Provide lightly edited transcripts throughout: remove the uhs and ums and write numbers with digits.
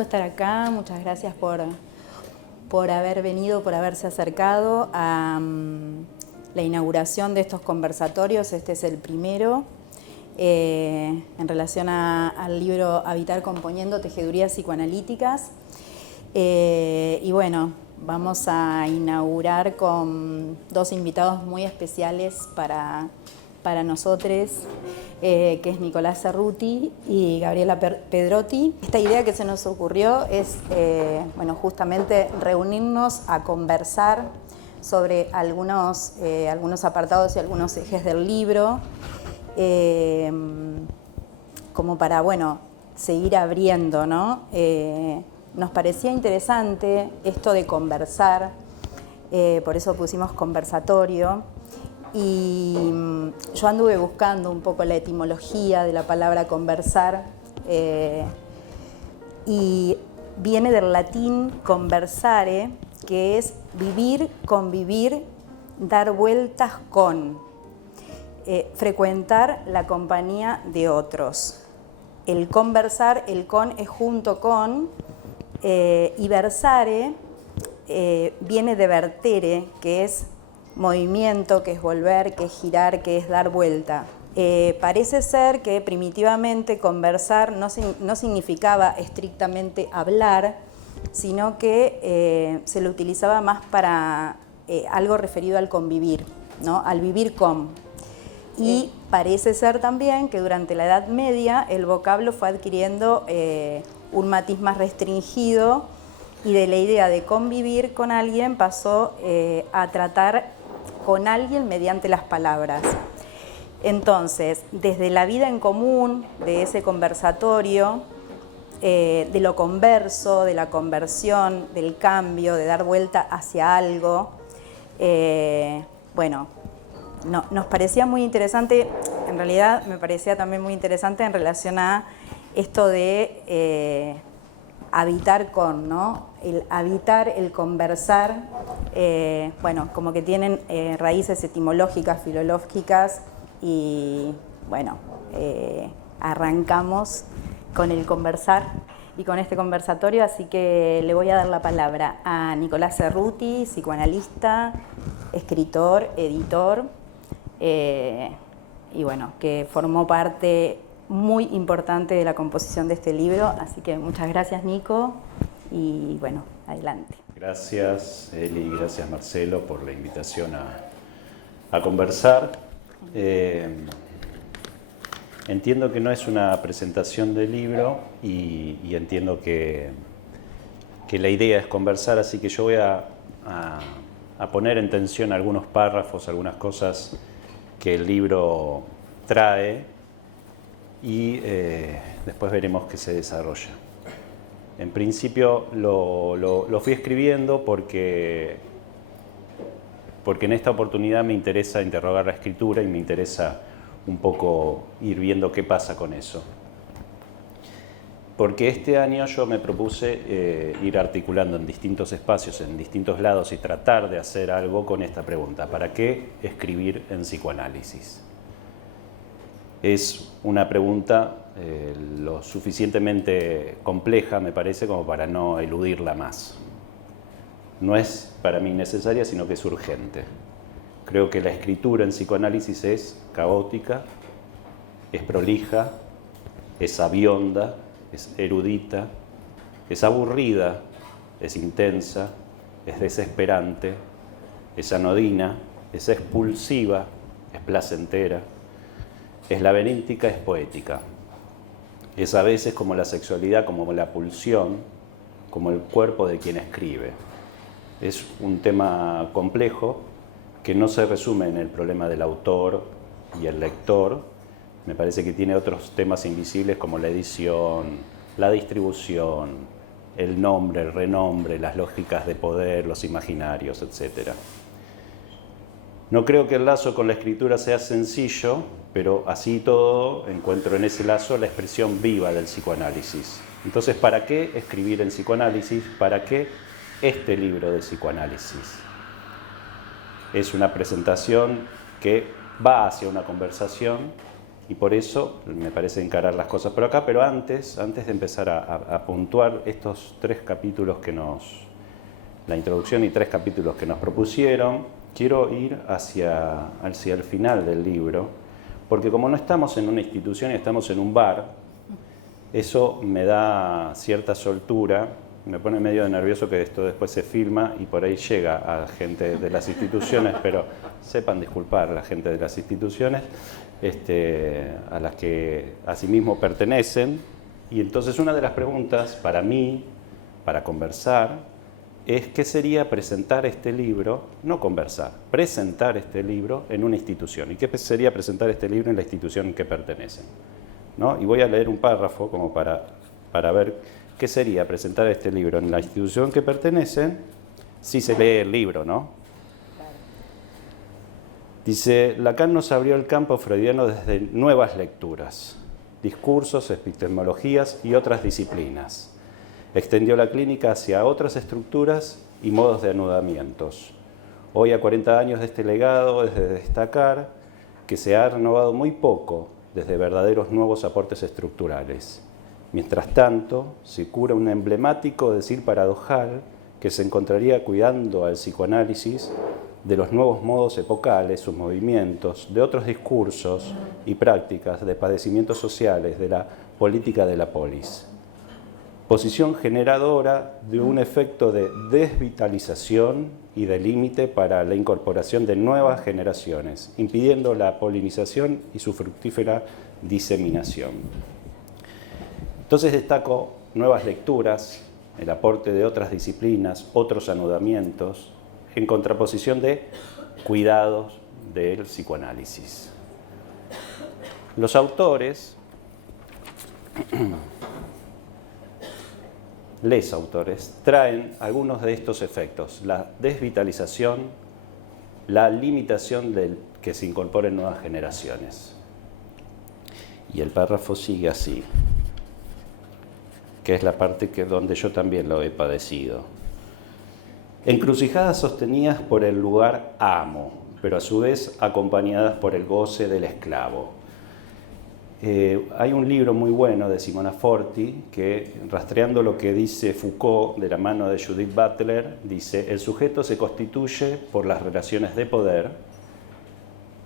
gusto estar acá, muchas gracias por haber venido, por haberse acercado a la inauguración de estos conversatorios. Este es el primero en relación al libro Habitar Componiendo, Tejedurías Psicoanalíticas. Y bueno, vamos a inaugurar con dos invitados muy especiales para nosotros, que es Nicolás Cerruti y Gabriela Pedrotti. Esta idea que se nos ocurrió es, bueno, justamente reunirnos a conversar sobre algunos apartados y algunos ejes del libro, como para, bueno, seguir abriendo, ¿no? Nos parecía interesante esto de conversar, por eso pusimos conversatorio. Y yo anduve buscando un poco la etimología de la palabra conversar, y viene del latín conversare, que es vivir, convivir, dar vueltas con, frecuentar la compañía de otros. El conversar, el con es junto con, y versare viene de vertere, que es movimiento, que es volver, que es girar, que es dar vuelta. Parece ser que primitivamente conversar no significaba estrictamente hablar, sino que se lo utilizaba más para algo referido al convivir, ¿no? Al vivir con. Y parece ser también que durante la Edad Media el vocablo fue adquiriendo un matiz más restringido, y de la idea de convivir con alguien pasó a tratar con alguien mediante las palabras. Entonces, desde la vida en común, de ese conversatorio, de lo converso, de la conversión, del cambio, de dar vuelta hacia algo, bueno, nos parecía muy interesante, en realidad me parecía también muy interesante en relación a esto de habitar con, ¿no? El habitar, el conversar, bueno, como que tienen raíces etimológicas, filológicas, y bueno, arrancamos con el conversar y con este conversatorio, así que le voy a dar la palabra a Nicolás Cerruti, psicoanalista, escritor, editor, y bueno, que formó parte muy importante de la composición de este libro, así que muchas gracias, Nico, y bueno, adelante. Gracias, Eli, gracias, Marcelo, por la invitación a conversar. Entiendo que no es una presentación del libro y entiendo que la idea es conversar, así que yo voy a poner en tensión algunos párrafos, algunas cosas que el libro trae, y después veremos qué se desarrolla. En principio lo fui escribiendo porque en esta oportunidad me interesa interrogar la escritura y me interesa un poco ir viendo qué pasa con eso. Porque este año yo me propuse ir articulando en distintos espacios, en distintos lados, y tratar de hacer algo con esta pregunta: ¿para qué escribir en psicoanálisis? Es una pregunta lo suficientemente compleja, me parece, como para no eludirla más. No es para mí necesaria, sino que es urgente. Creo que la escritura en psicoanálisis es caótica, es prolija, es sabionda, es erudita, es aburrida, es intensa, es desesperante, es anodina, es expulsiva, es placentera, es laberíntica, es poética. Es a veces como la sexualidad, como la pulsión, como el cuerpo de quien escribe. Es un tema complejo que no se resume en el problema del autor y el lector. Me parece que tiene otros temas invisibles como la edición, la distribución, el nombre, el renombre, las lógicas de poder, los imaginarios, etc. No creo que el lazo con la escritura sea sencillo, pero así todo encuentro en ese lazo la expresión viva del psicoanálisis. Entonces, ¿para qué escribir en psicoanálisis? ¿Para qué este libro de psicoanálisis? Es una presentación que va hacia una conversación Y por eso me parece encarar las cosas por acá, pero antes de empezar a puntuar estos 3 capítulos la introducción y 3 capítulos que nos propusieron, quiero ir hacia el final del libro, porque como no estamos en una institución y estamos en un bar, eso me da cierta soltura, me pone medio nervioso que esto después se filma y por ahí llega a gente de las instituciones, pero sepan disculpar a la gente de las instituciones, a las que asimismo pertenecen. Y entonces una de las preguntas para mí, para conversar, es qué sería presentar este libro, no conversar, presentar este libro en una institución. ¿Y qué sería presentar este libro en la institución en que pertenecen? ¿No? Y voy a leer un párrafo como para ver qué sería presentar este libro en la institución en que pertenecen, si se lee el libro, ¿no? Dice, Lacan nos abrió el campo freudiano desde nuevas lecturas, discursos, epistemologías y otras disciplinas. Extendió la clínica hacia otras estructuras y modos de anudamientos. Hoy, a 40 años de este legado, es de destacar que se ha renovado muy poco desde verdaderos nuevos aportes estructurales. Mientras tanto, se cura un emblemático decir paradojal que se encontraría cuidando al psicoanálisis de los nuevos modos epocales, sus movimientos, de otros discursos y prácticas de padecimientos sociales, de la política de la polis. Posición generadora de un efecto de desvitalización y de límite para la incorporación de nuevas generaciones, impidiendo la polinización y su fructífera diseminación. Entonces destaco nuevas lecturas, el aporte de otras disciplinas, otros anudamientos, en contraposición de cuidados del psicoanálisis. Los autores, les autores, traen algunos de estos efectos: la desvitalización, la limitación del que se incorporen nuevas generaciones. Y el párrafo sigue así, que es la parte donde yo también lo he padecido. Encrucijadas sostenidas por el lugar amo, pero a su vez acompañadas por el goce del esclavo. Hay un libro muy bueno de Simona Forti que, rastreando lo que dice Foucault de la mano de Judith Butler, dice: el sujeto se constituye por las relaciones de poder,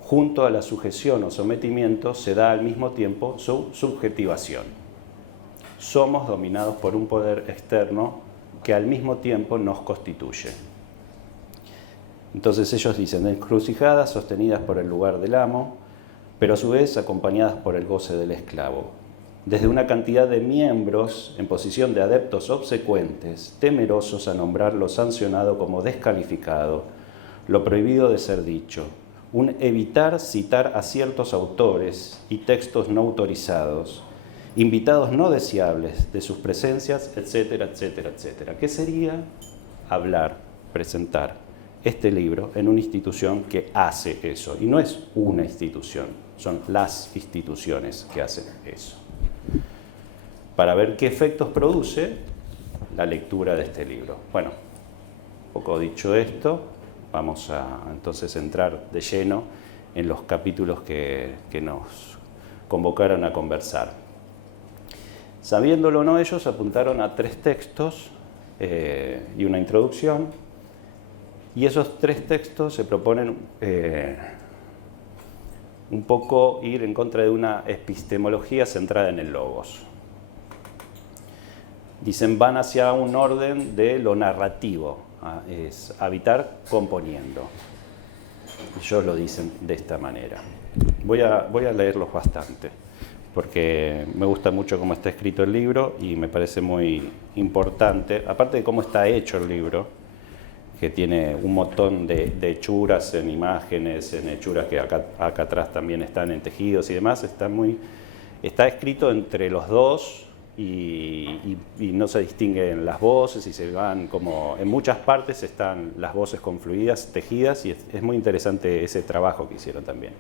junto a la sujeción o sometimiento se da al mismo tiempo su subjetivación. Somos dominados por un poder externo que al mismo tiempo nos constituye. Entonces ellos dicen, encrucijadas sostenidas por el lugar del amo, pero a su vez acompañadas por el goce del esclavo. Desde una cantidad de miembros en posición de adeptos obsecuentes, temerosos a nombrar lo sancionado como descalificado, lo prohibido de ser dicho, un evitar citar a ciertos autores y textos no autorizados, invitados no deseables de sus presencias, etcétera, etcétera, etcétera. ¿Qué sería hablar, presentar este libro en una institución que hace eso? Y no es una institución, son las instituciones que hacen eso. Para ver qué efectos produce la lectura de este libro. Bueno, un poco dicho esto, vamos a entonces entrar de lleno en los capítulos que nos convocaron a conversar. Sabiéndolo o no, ellos apuntaron a 3 textos y una introducción, y esos 3 textos se proponen un poco ir en contra de una epistemología centrada en el logos. Dicen, van hacia un orden de lo narrativo, es habitar componiendo. Ellos lo dicen de esta manera. Voy a leerlos bastante, porque me gusta mucho cómo está escrito el libro y me parece muy importante, aparte de cómo está hecho el libro, que tiene un montón de hechuras en imágenes, en hechuras que acá atrás también están en tejidos y demás, está escrito entre los dos y no se distinguen las voces y se van como, en muchas partes están las voces confluidas, tejidas, y es muy interesante ese trabajo que hicieron también.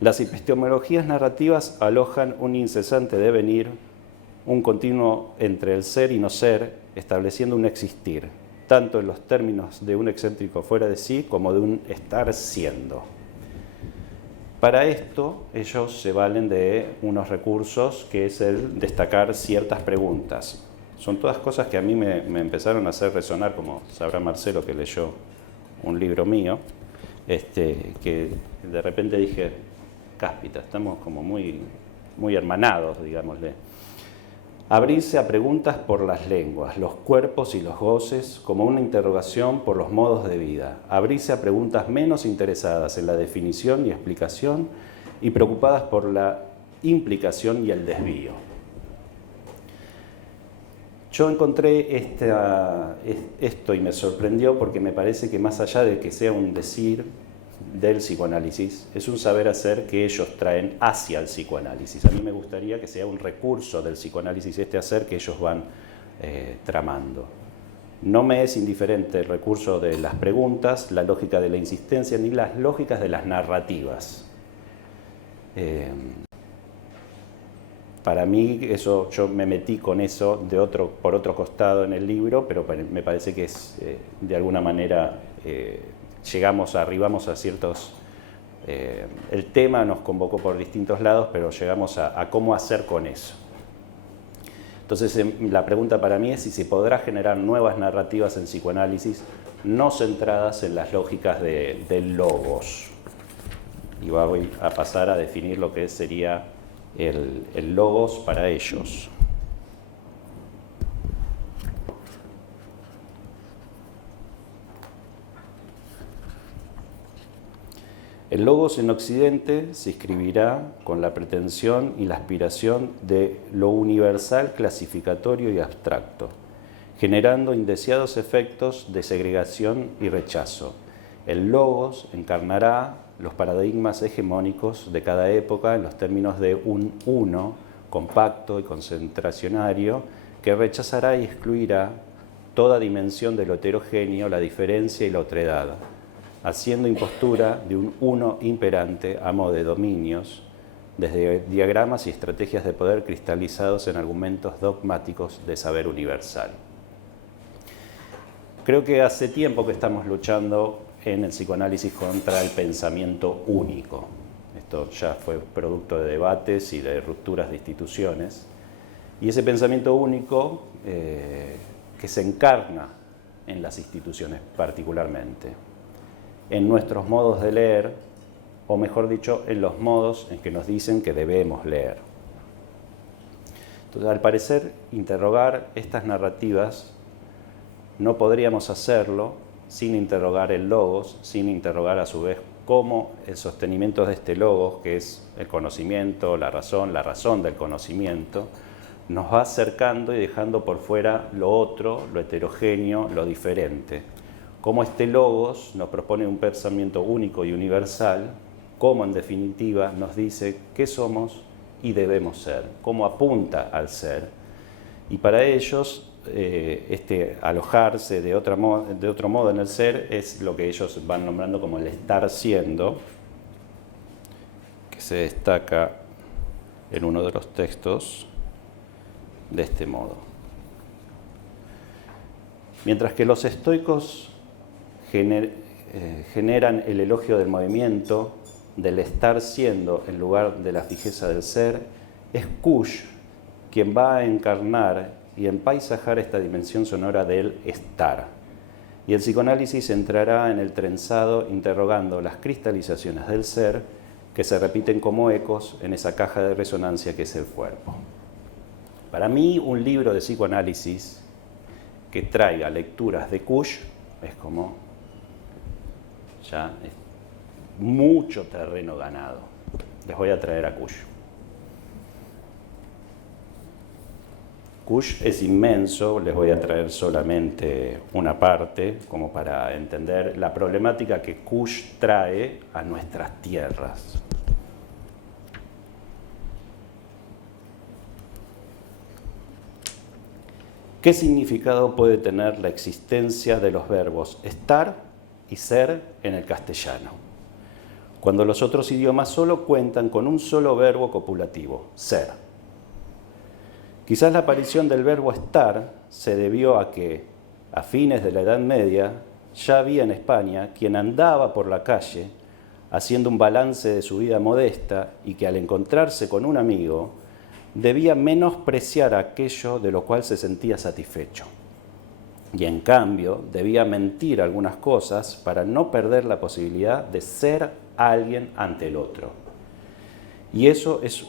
Las epistemologías narrativas alojan un incesante devenir, un continuo entre el ser y no ser, estableciendo un existir, tanto en los términos de un excéntrico fuera de sí como de un estar siendo. Para esto, ellos se valen de unos recursos que es el destacar ciertas preguntas. Son todas cosas que a mí me empezaron a hacer resonar, como sabrá Marcelo que leyó un libro mío, que de repente dije, cáspita, estamos como muy hermanados, digámosle. Abrirse a preguntas por las lenguas, los cuerpos y los goces como una interrogación por los modos de vida. Abrirse a preguntas menos interesadas en la definición y explicación y preocupadas por la implicación y el desvío. Yo encontré esto y me sorprendió porque me parece que más allá de que sea un decir del psicoanálisis, es un saber hacer que ellos traen hacia el psicoanálisis. A mí me gustaría que sea un recurso del psicoanálisis este hacer que ellos van tramando. No me es indiferente el recurso de las preguntas, la lógica de la insistencia, ni las lógicas de las narrativas. Para mí, eso, yo me metí con eso por otro costado en el libro, pero me parece que es, de alguna manera, arribamos a ciertos... el tema nos convocó por distintos lados, pero llegamos a cómo hacer con eso. Entonces, la pregunta para mí es si se podrá generar nuevas narrativas en psicoanálisis no centradas en las lógicas del logos. Y voy a pasar a definir lo que sería el logos para ellos. El logos en Occidente se escribirá con la pretensión y la aspiración de lo universal, clasificatorio y abstracto, generando indeseados efectos de segregación y rechazo. El logos encarnará los paradigmas hegemónicos de cada época en los términos de un uno compacto y concentracionario que rechazará y excluirá toda dimensión de lo heterogéneo, la diferencia y la otredad, haciendo impostura de un uno imperante a modo de dominios, desde diagramas y estrategias de poder cristalizados en argumentos dogmáticos de saber universal. Creo que hace tiempo que estamos luchando en el psicoanálisis contra el pensamiento único. Esto ya fue producto de debates y de rupturas de instituciones. Y ese pensamiento único que se encarna en las instituciones particularmente, en nuestros modos de leer, o mejor dicho, en los modos en que nos dicen que debemos leer. Entonces, al parecer, interrogar estas narrativas no podríamos hacerlo sin interrogar el logos, sin interrogar a su vez cómo el sostenimiento de este logos, que es el conocimiento, la razón del conocimiento, nos va acercando y dejando por fuera lo otro, lo heterogéneo, lo diferente. Cómo este logos nos propone un pensamiento único y universal, cómo en definitiva nos dice qué somos y debemos ser, cómo apunta al ser. Y para ellos, alojarse de otro modo en el ser es lo que ellos van nombrando como el estar siendo, que se destaca en uno de los textos de este modo. Mientras que los estoicos generan el elogio del movimiento, del estar siendo en lugar de la fijeza del ser, es Kush quien va a encarnar y empaisajar esta dimensión sonora del estar. Y el psicoanálisis entrará en el trenzado interrogando las cristalizaciones del ser que se repiten como ecos en esa caja de resonancia que es el cuerpo. Para mí, un libro de psicoanálisis que traiga lecturas de Kush es como ya es mucho terreno ganado. Les voy a traer a Kush. Kush es inmenso, les voy a traer solamente una parte como para entender la problemática que Kush trae a nuestras tierras. ¿Qué significado puede tener la existencia de los verbos estar y ser en el castellano, cuando los otros idiomas solo cuentan con un solo verbo copulativo, ser? Quizás la aparición del verbo estar se debió a que, a fines de la Edad Media, ya había en España quien andaba por la calle haciendo un balance de su vida modesta y que al encontrarse con un amigo debía menospreciar aquello de lo cual se sentía satisfecho. Y en cambio debía mentir algunas cosas para no perder la posibilidad de ser alguien ante el otro. Y eso es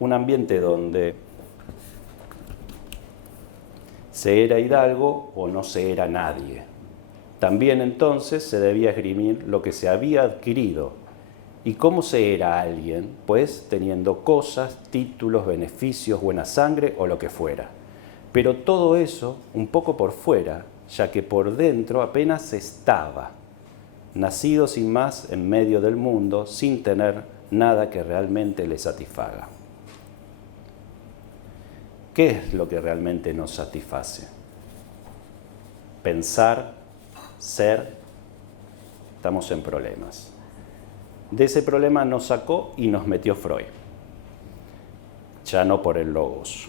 un ambiente donde se era hidalgo o no se era nadie. También entonces se debía esgrimir lo que se había adquirido. ¿Y cómo se era alguien? Pues teniendo cosas, títulos, beneficios, buena sangre o lo que fuera. Pero todo eso un poco por fuera, ya que por dentro apenas estaba, nacido sin más en medio del mundo, sin tener nada que realmente le satisfaga. ¿Qué es lo que realmente nos satisface? Pensar, ser, estamos en problemas. De ese problema nos sacó y nos metió Freud, ya no por el logos.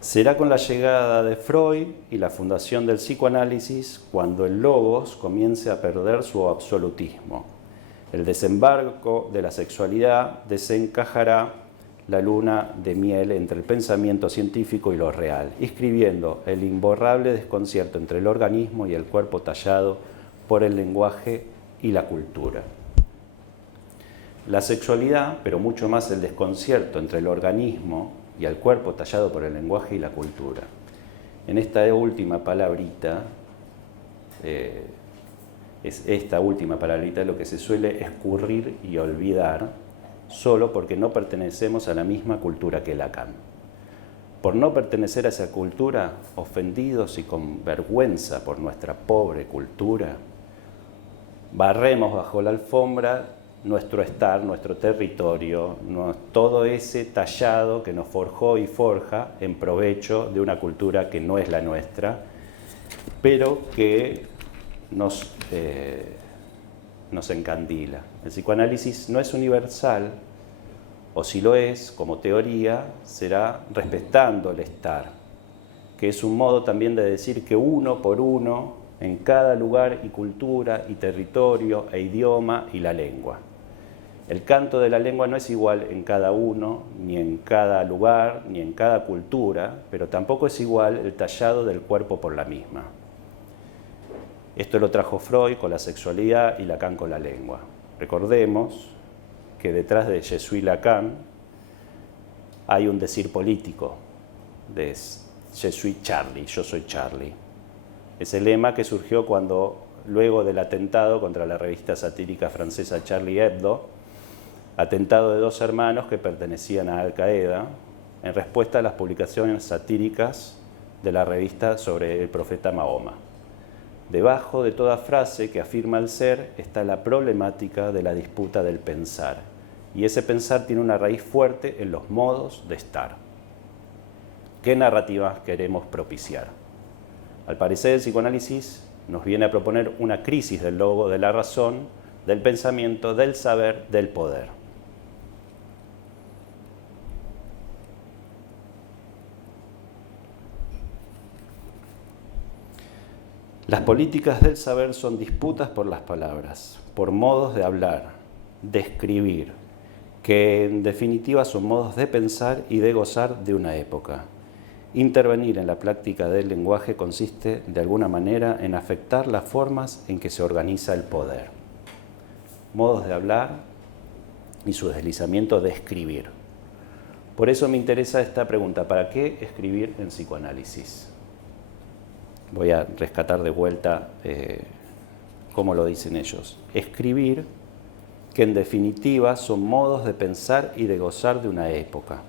Será con la llegada de Freud y la fundación del psicoanálisis cuando el logos comience a perder su absolutismo. El desembarco de la sexualidad desencajará la luna de miel entre el pensamiento científico y lo real, escribiendo el imborrable desconcierto entre el organismo y el cuerpo tallado por el lenguaje y la cultura. La sexualidad, pero mucho más el desconcierto entre el organismo y el cuerpo tallado por el lenguaje y la cultura. En esta última palabrita, lo que se suele escurrir y olvidar, solo porque no pertenecemos a la misma cultura que Lacan. Por no pertenecer a esa cultura, ofendidos y con vergüenza por nuestra pobre cultura, barremos bajo la alfombra nuestro estar, nuestro territorio, todo ese tallado que nos forjó y forja en provecho de una cultura que no es la nuestra, pero que nos encandila. El psicoanálisis no es universal, o si lo es, como teoría, será respetando el estar, que es un modo también de decir que uno por uno, en cada lugar y cultura y territorio e idioma y la lengua. El canto de la lengua no es igual en cada uno, ni en cada lugar, ni en cada cultura, pero tampoco es igual el tallado del cuerpo por la misma. Esto lo trajo Freud con la sexualidad y Lacan con la lengua. Recordemos que detrás de Je suis Lacan hay un decir político de Je suis Charlie, yo soy Charlie. Ese lema que surgió cuando, luego del atentado contra la revista satírica francesa Charlie Hebdo, atentado de dos hermanos que pertenecían a Al Qaeda, en respuesta a las publicaciones satíricas de la revista sobre el profeta Mahoma. Debajo de toda frase que afirma el ser está la problemática de la disputa del pensar, y ese pensar tiene una raíz fuerte en los modos de estar. ¿Qué narrativas queremos propiciar? Al parecer, el psicoanálisis nos viene a proponer una crisis del logo, de la razón, del pensamiento, del saber, del poder. Las políticas del saber son disputas por las palabras, por modos de hablar, de escribir, que en definitiva son modos de pensar y de gozar de una época. Intervenir en la práctica del lenguaje consiste, de alguna manera, en afectar las formas en que se organiza el poder. Modos de hablar y su deslizamiento de escribir. Por eso me interesa esta pregunta: ¿para qué escribir en psicoanálisis? Voy a rescatar de vuelta cómo lo dicen ellos. Escribir, que en definitiva son modos de pensar y de gozar de una época.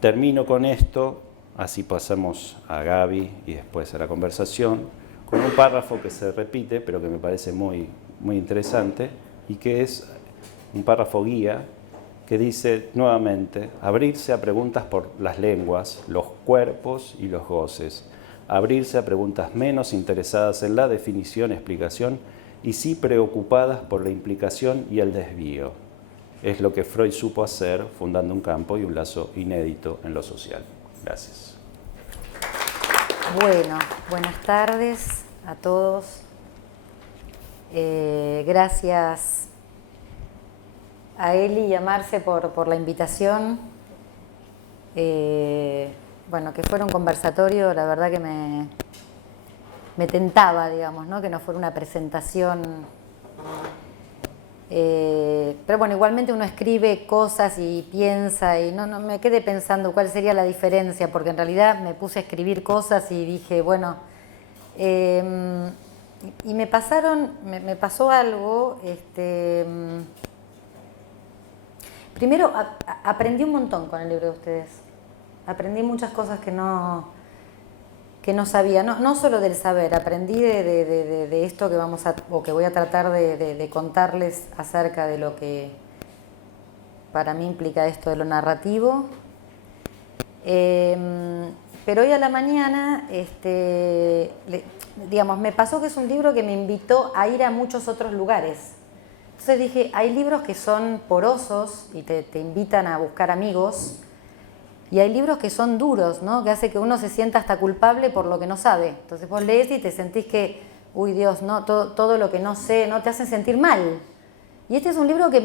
Termino con esto, así pasamos a Gaby y después a la conversación, con un párrafo que se repite, pero que me parece muy, muy interesante, y que es un párrafo guía, que dice nuevamente: abrirse a preguntas por las lenguas, los cuerpos y los goces, abrirse a preguntas menos interesadas en la definición, explicación, y sí preocupadas por la implicación y el desvío. Es lo que Freud supo hacer, fundando un campo y un lazo inédito en lo social. Gracias. Bueno, buenas tardes a todos. Gracias a Eli y a Marce por la invitación. Bueno, que fuera un conversatorio, la verdad que me tentaba, digamos, ¿no? Que no fuera una presentación. Pero bueno, igualmente uno escribe cosas y piensa y no me quedé pensando cuál sería la diferencia, porque en realidad me puse a escribir cosas y dije, bueno, y me pasó algo, primero aprendí un montón con el libro de ustedes, aprendí muchas cosas que no sabía, no solo del saber, aprendí de esto que que voy a tratar de contarles acerca de lo que para mí implica esto de lo narrativo. Pero hoy a la mañana, digamos, me pasó que es un libro que me invitó a ir a muchos otros lugares. Entonces dije, hay libros que son porosos y te invitan a buscar amigos, y hay libros que son duros, ¿no? Que hace que uno se sienta hasta culpable por lo que no sabe. Entonces vos lees y te sentís que, uy Dios, ¿no? Todo lo que no sé, ¿no? Te hacen sentir mal. Y este es un libro que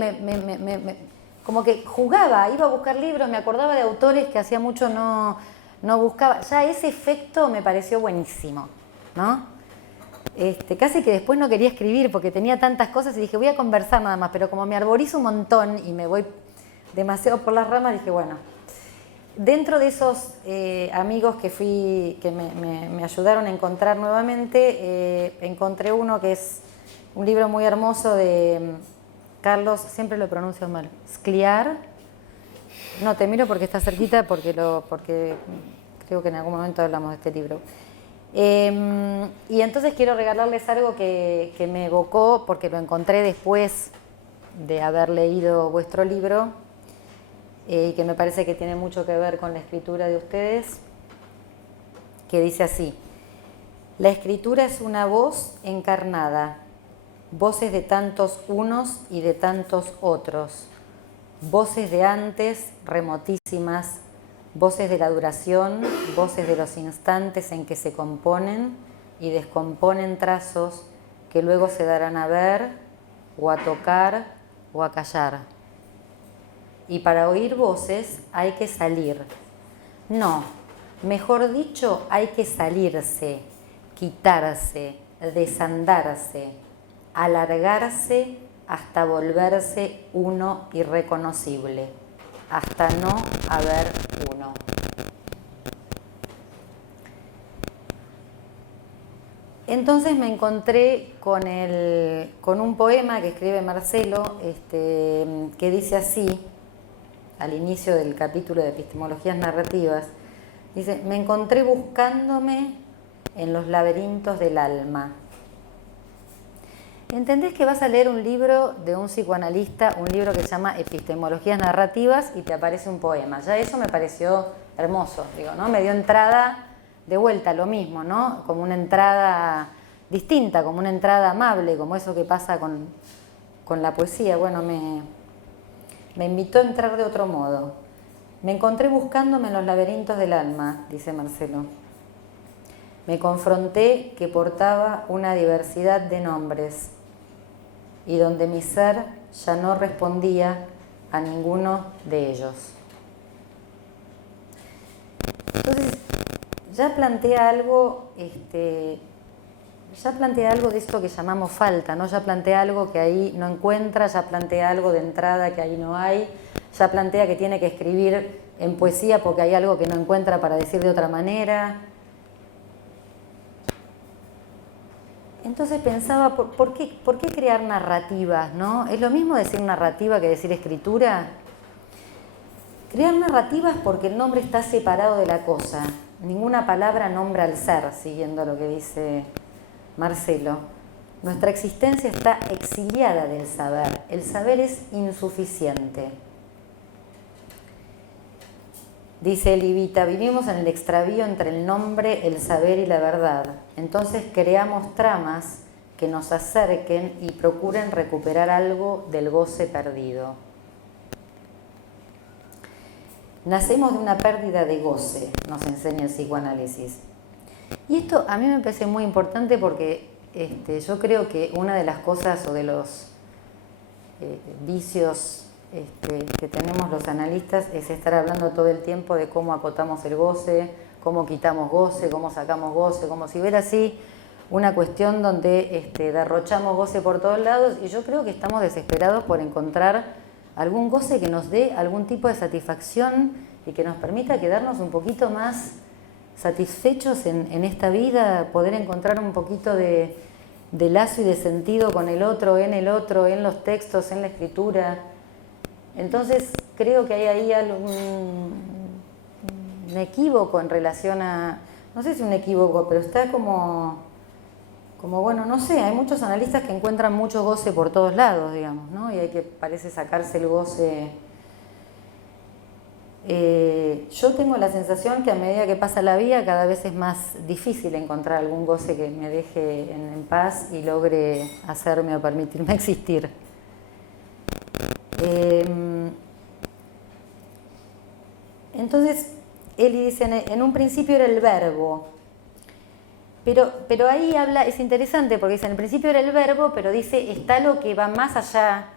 como que jugaba, iba a buscar libros, me acordaba de autores que hacía mucho no buscaba. Ya ese efecto me pareció buenísimo, ¿no? Casi que después no quería escribir porque tenía tantas cosas y dije, voy a conversar nada más, pero como me arborizo un montón y me voy demasiado por las ramas, dije, bueno. Dentro de esos amigos que me ayudaron a encontrar nuevamente, encontré uno que es un libro muy hermoso de Carlos, siempre lo pronuncio mal, Scliar. No, te miro porque está cerquita, porque creo que en algún momento hablamos de este libro. Y entonces quiero regalarles algo que me evocó, porque lo encontré después de haber leído vuestro libro, que me parece que tiene mucho que ver con la escritura de ustedes, que dice así: la escritura es una voz encarnada, voces de tantos unos y de tantos otros, voces de antes, remotísimas, voces de la duración, voces de los instantes en que se componen y descomponen trazos que luego se darán a ver, o a tocar, o a callar. Y para oír voces hay que salir. No, mejor dicho, hay que salirse, quitarse, desandarse, alargarse hasta volverse uno irreconocible, hasta no haber uno. Entonces me encontré con un poema que escribe Marcelo, que dice así, al inicio del capítulo de epistemologías narrativas, dice: me encontré buscándome en los laberintos del alma. ¿Entendés que vas a leer un libro de un psicoanalista, un libro que se llama Epistemologías narrativas, y te aparece un poema? Ya eso me pareció hermoso, digo, ¿no? Me dio entrada de vuelta, lo mismo, ¿no? Como una entrada distinta, como una entrada amable, como eso que pasa con la poesía. Bueno, me invitó a entrar de otro modo. Me encontré buscándome en los laberintos del alma, dice Marcelo. Me confronté que portaba una diversidad de nombres y donde mi ser ya no respondía a ninguno de ellos. Entonces, ya plantea algo de esto que llamamos falta, ¿no? Ya plantea algo que ahí no encuentra, ya plantea algo de entrada que ahí no hay, ya plantea que tiene que escribir en poesía porque hay algo que no encuentra para decir de otra manera. Entonces pensaba, ¿por qué crear narrativas, ¿no? ¿Es lo mismo decir narrativa que decir escritura? Crear narrativas porque el nombre está separado de la cosa. Ninguna palabra nombra al ser, siguiendo lo que dice Marcelo. Nuestra existencia está exiliada del saber. El saber es insuficiente. Dice Elivita, vivimos en el extravío entre el nombre, el saber y la verdad. Entonces creamos tramas que nos acerquen y procuren recuperar algo del goce perdido. Nacemos de una pérdida de goce, nos enseña el psicoanálisis. Y esto a mí me parece muy importante porque yo creo que una de las cosas o de los vicios que tenemos los analistas es estar hablando todo el tiempo de cómo acotamos el goce, cómo quitamos goce, cómo sacamos goce, como si hubiera así una cuestión donde derrochamos goce por todos lados, y yo creo que estamos desesperados por encontrar algún goce que nos dé algún tipo de satisfacción y que nos permita quedarnos un poquito más satisfechos en esta vida, poder encontrar un poquito de lazo y de sentido con el otro, en los textos, en la escritura. Entonces creo que hay ahí un equívoco en relación a, no sé si un equívoco, pero está como bueno, no sé, hay muchos analistas que encuentran mucho goce por todos lados, digamos, ¿no? Y hay que, parece, sacarse el goce. Yo tengo la sensación que a medida que pasa la vida cada vez es más difícil encontrar algún goce que me deje en paz y logre hacerme o permitirme existir. Entonces, Eli dice, en un principio era el verbo, pero ahí habla, es interesante porque dice, en el principio era el verbo, pero dice, está lo que va más allá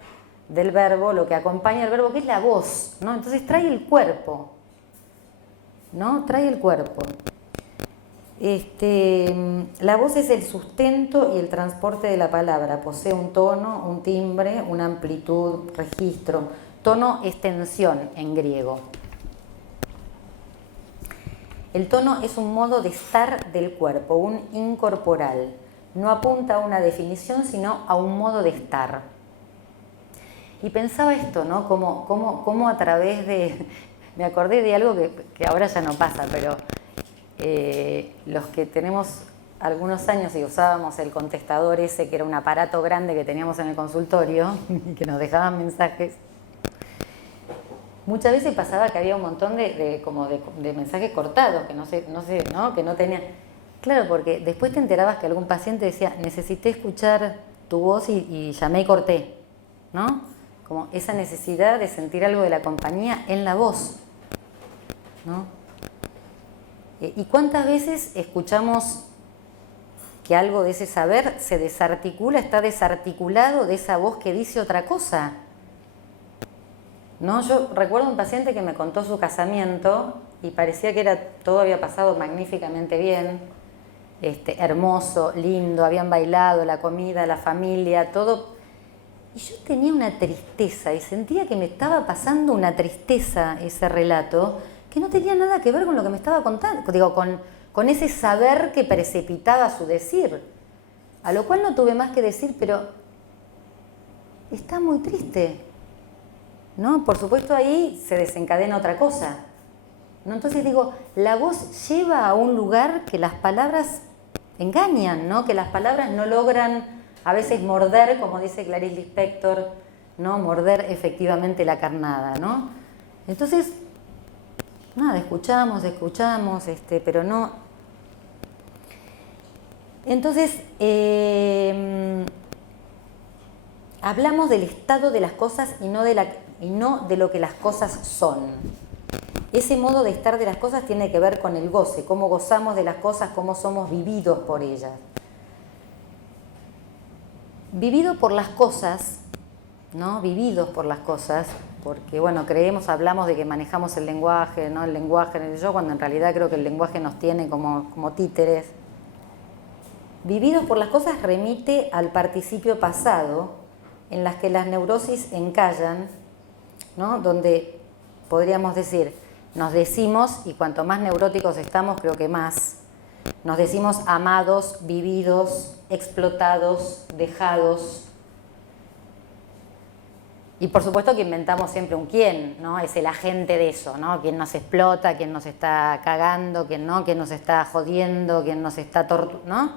del verbo, lo que acompaña al verbo, que es la voz, ¿no? Entonces trae el cuerpo, ¿no? Trae el cuerpo. La voz es el sustento y el transporte de la palabra, posee un tono, un timbre, una amplitud, registro. Tono es tensión en griego. El tono es un modo de estar del cuerpo, un incorporal. No apunta a una definición, sino a un modo de estar. Y pensaba esto, ¿no? Como a través de... Me acordé de algo que ahora ya no pasa, pero los que tenemos algunos años y usábamos el contestador ese, que era un aparato grande que teníamos en el consultorio, y que nos dejaban mensajes, muchas veces pasaba que había un montón de mensajes cortados, que no sé, ¿no? Que no tenían... Claro, porque después te enterabas que algún paciente decía, necesité escuchar tu voz y llamé y corté, ¿no? Como esa necesidad de sentir algo de la compañía en la voz, ¿no? ¿Y cuántas veces escuchamos que algo de ese saber se desarticula, está desarticulado de esa voz que dice otra cosa? ¿No? Yo recuerdo un paciente que me contó su casamiento y parecía que todo había pasado magníficamente bien, hermoso, lindo, habían bailado, la comida, la familia, todo. Y yo tenía una tristeza y sentía que me estaba pasando una tristeza ese relato que no tenía nada que ver con lo que me estaba contando, digo, con ese saber que precipitaba su decir. A lo cual no tuve más que decir, pero está muy triste, ¿no? Por supuesto ahí se desencadena otra cosa, ¿no? Entonces digo, la voz lleva a un lugar que las palabras engañan, ¿no? Que las palabras no logran a veces morder, como dice Clarice Lispector, ¿no? Morder efectivamente la carnada, ¿no? Entonces, nada, escuchamos, pero no. Entonces, hablamos del estado de las cosas y no de lo que las cosas son. Ese modo de estar de las cosas tiene que ver con el goce, cómo gozamos de las cosas, cómo somos vividos por ellas. Vivido por las cosas, ¿no? Vividos por las cosas, porque bueno, hablamos de que manejamos el lenguaje, ¿no? El lenguaje en el yo, cuando en realidad creo que el lenguaje nos tiene como títeres. Vividos por las cosas remite al participio pasado, en las que las neurosis encallan, ¿no? Donde podríamos decir, nos decimos, y cuanto más neuróticos estamos, creo que más, nos decimos amados, vividos, explotados, dejados. Y por supuesto que inventamos siempre un quién, ¿no? Es el agente de eso, ¿no? Quién nos explota, quién nos está cagando, quién no, quién nos está jodiendo, quién nos está ¿no?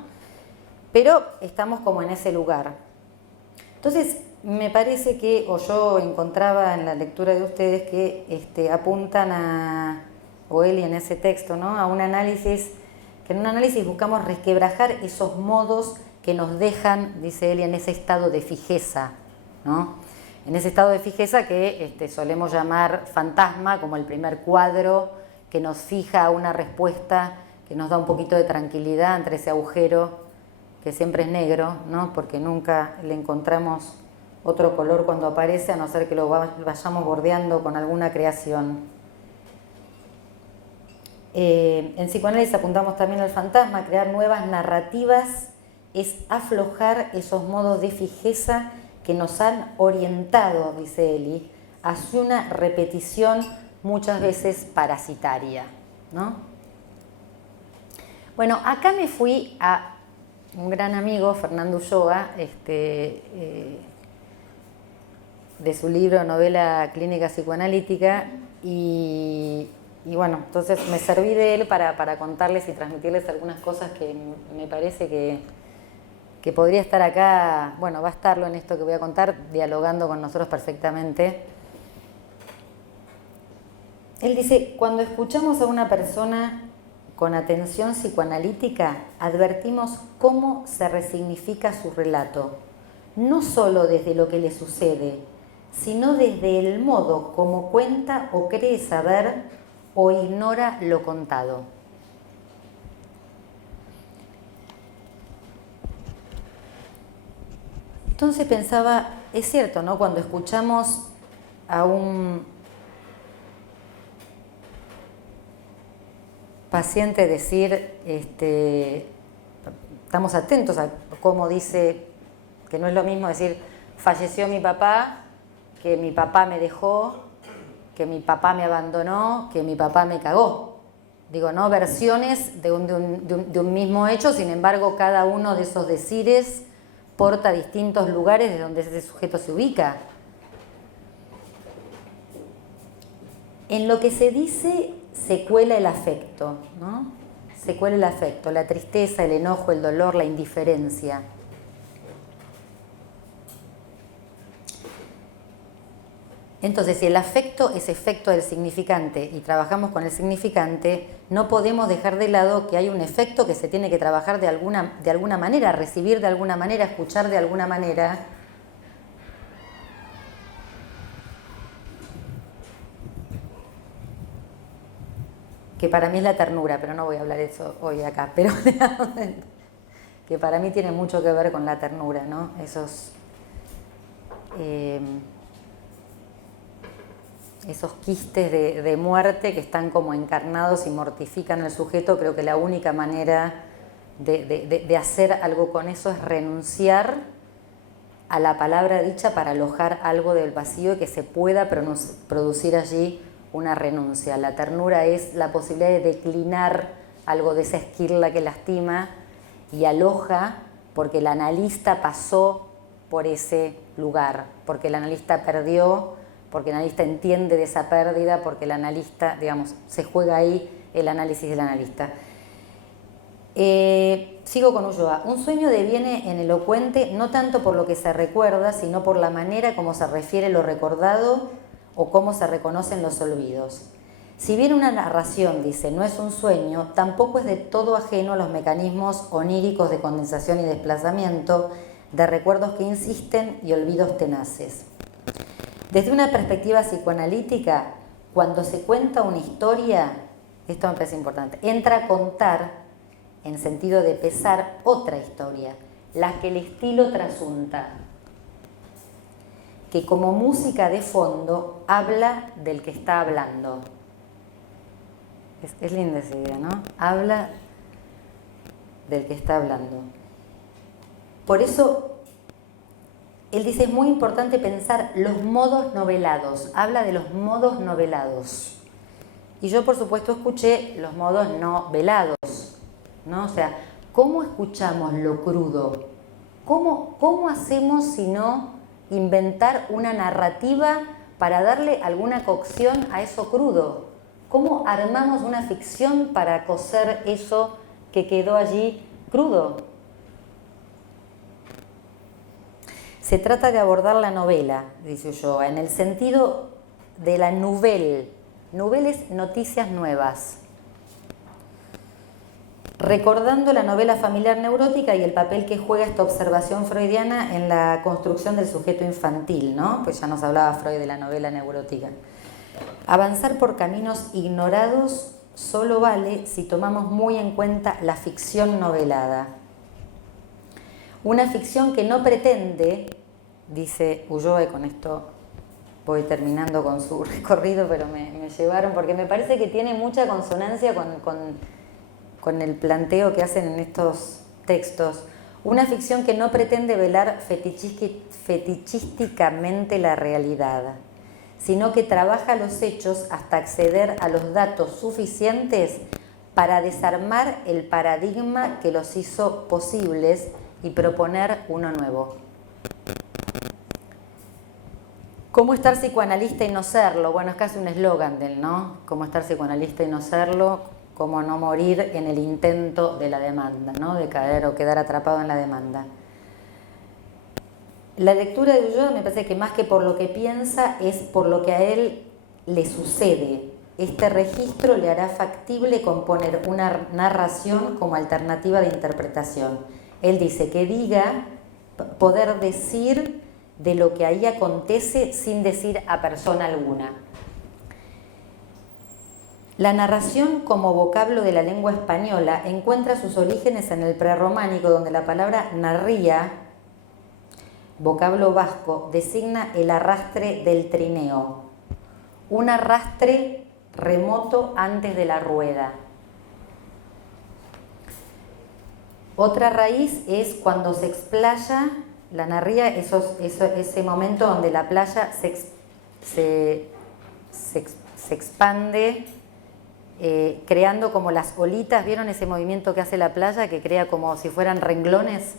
Pero estamos como en ese lugar. Entonces, me parece que, o yo encontraba en la lectura de ustedes que apuntan o Eli en ese texto, ¿no? A un análisis, que en un análisis buscamos resquebrajar esos modos que nos dejan, dice Eli, en ese estado de fijeza, ¿no? En ese estado de fijeza que solemos llamar fantasma, como el primer cuadro que nos fija a una respuesta que nos da un poquito de tranquilidad entre ese agujero que siempre es negro, ¿no? Porque nunca le encontramos otro color cuando aparece, a no ser que lo vayamos bordeando con alguna creación. En psicoanálisis apuntamos también al fantasma. Crear nuevas narrativas es aflojar esos modos de fijeza que nos han orientado, dice Eli, hacia una repetición muchas veces parasitaria, ¿no? Bueno, acá me fui a un gran amigo, Fernando Ulloa, de su libro Novela Clínica Psicoanalítica, y bueno, entonces me serví de él para contarles y transmitirles algunas cosas que me parece que podría estar acá, bueno, va a estarlo en esto que voy a contar, dialogando con nosotros perfectamente. Él dice, cuando escuchamos a una persona con atención psicoanalítica, advertimos cómo se resignifica su relato, no solo desde lo que le sucede, sino desde el modo como cuenta o cree saber o ignora lo contado. Entonces pensaba, es cierto, ¿no? Cuando escuchamos a un paciente decir, estamos atentos a cómo dice, que no es lo mismo decir, falleció mi papá, que mi papá me dejó, que mi papá me abandonó, que mi papá me cagó. Digo, ¿no? Versiones de un mismo hecho, sin embargo, cada uno de esos decires porta distintos lugares de donde ese sujeto se ubica. En lo que se dice se cuela el afecto, ¿no? Se cuela el afecto, la tristeza, el enojo, el dolor, la indiferencia. Entonces, si el afecto es efecto del significante y trabajamos con el significante, no podemos dejar de lado que hay un efecto que se tiene que trabajar de alguna manera, recibir de alguna manera, escuchar de alguna manera. Que para mí es la ternura, pero no voy a hablar de eso hoy acá, pero que para mí tiene mucho que ver con la ternura, ¿no? Esos quistes de muerte que están como encarnados y mortifican al sujeto. Creo que la única manera de hacer algo con eso es renunciar a la palabra dicha para alojar algo del vacío y que se pueda producir allí una renuncia. La ternura es la posibilidad de declinar algo de esa esquirla que lastima y aloja porque el analista pasó por ese lugar, porque el analista perdió, porque el analista entiende de esa pérdida, porque el analista, digamos, se juega ahí el análisis del analista. Sigo con Ulloa. Un sueño deviene en elocuente no tanto por lo que se recuerda, sino por la manera como se refiere lo recordado o cómo se reconocen los olvidos. Si bien una narración, dice, no es un sueño, tampoco es de todo ajeno a los mecanismos oníricos de condensación y desplazamiento, de recuerdos que insisten y olvidos tenaces. Desde una perspectiva psicoanalítica, cuando se cuenta una historia, esto me parece importante, entra a contar, en sentido de pesar, otra historia, la que el estilo trasunta, que como música de fondo habla del que está hablando. Es linda esa idea, ¿no? Habla del que está hablando. Por eso, él dice, es muy importante pensar los modos novelados. Habla de los modos novelados. Y yo, por supuesto, escuché los modos no velados, ¿no? O sea, ¿cómo escuchamos lo crudo? ¿Cómo hacemos si no inventar una narrativa para darle alguna cocción a eso crudo? ¿Cómo armamos una ficción para cocer eso que quedó allí crudo? Se trata de abordar la novela, dice Ulloa, en el sentido de la nouvelle. Nouvelle es noticias nuevas. Recordando la novela familiar neurótica y el papel que juega esta observación freudiana en la construcción del sujeto infantil, ¿no? Pues ya nos hablaba Freud de la novela neurótica. Avanzar por caminos ignorados solo vale si tomamos muy en cuenta la ficción novelada. Una ficción que no pretende, dice Ulloa, y con esto voy terminando con su recorrido, pero me llevaron, porque me parece que tiene mucha consonancia con el planteo que hacen en estos textos. Una ficción que no pretende velar fetichísticamente la realidad, sino que trabaja los hechos hasta acceder a los datos suficientes para desarmar el paradigma que los hizo posibles y proponer uno nuevo. ¿Cómo estar psicoanalista y no serlo? Bueno, es casi un eslogan del, ¿no? ¿Cómo estar psicoanalista y no serlo? ¿Cómo no morir en el intento de la demanda, ¿no? De caer o quedar atrapado en la demanda? La lectura de Ulloa me parece que más que por lo que piensa es por lo que a él le sucede. Este registro le hará factible componer una narración como alternativa de interpretación. Él dice que diga, poder decir de lo que ahí acontece sin decir a persona alguna. La narración como vocablo de la lengua española encuentra sus orígenes en el prerrománico, donde la palabra narría, vocablo vasco, designa el arrastre del trineo, un arrastre remoto antes de la rueda. Otra raíz es cuando se explaya, la narría, ese momento donde la playa se expande, creando como las olitas. ¿Vieron ese movimiento que hace la playa, que crea como si fueran renglones,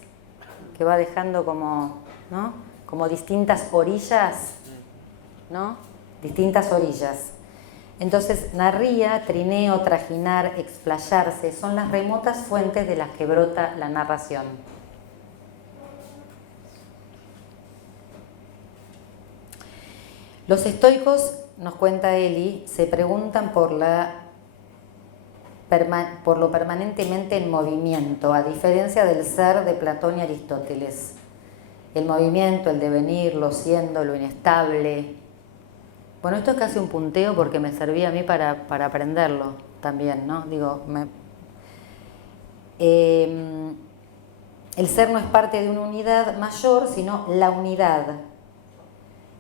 que va dejando como, ¿no? Como distintas orillas, ¿no? Distintas orillas. Entonces, narría, trineo, trajinar, explayarse, son las remotas fuentes de las que brota la narración. Los estoicos, nos cuenta Eli, se preguntan por lo permanentemente en movimiento, a diferencia del ser de Platón y Aristóteles. El movimiento, el devenir, lo siendo, lo inestable. Bueno, esto es casi un punteo porque me servía a mí para aprenderlo también, ¿no? Digo, el ser no es parte de una unidad mayor, sino la unidad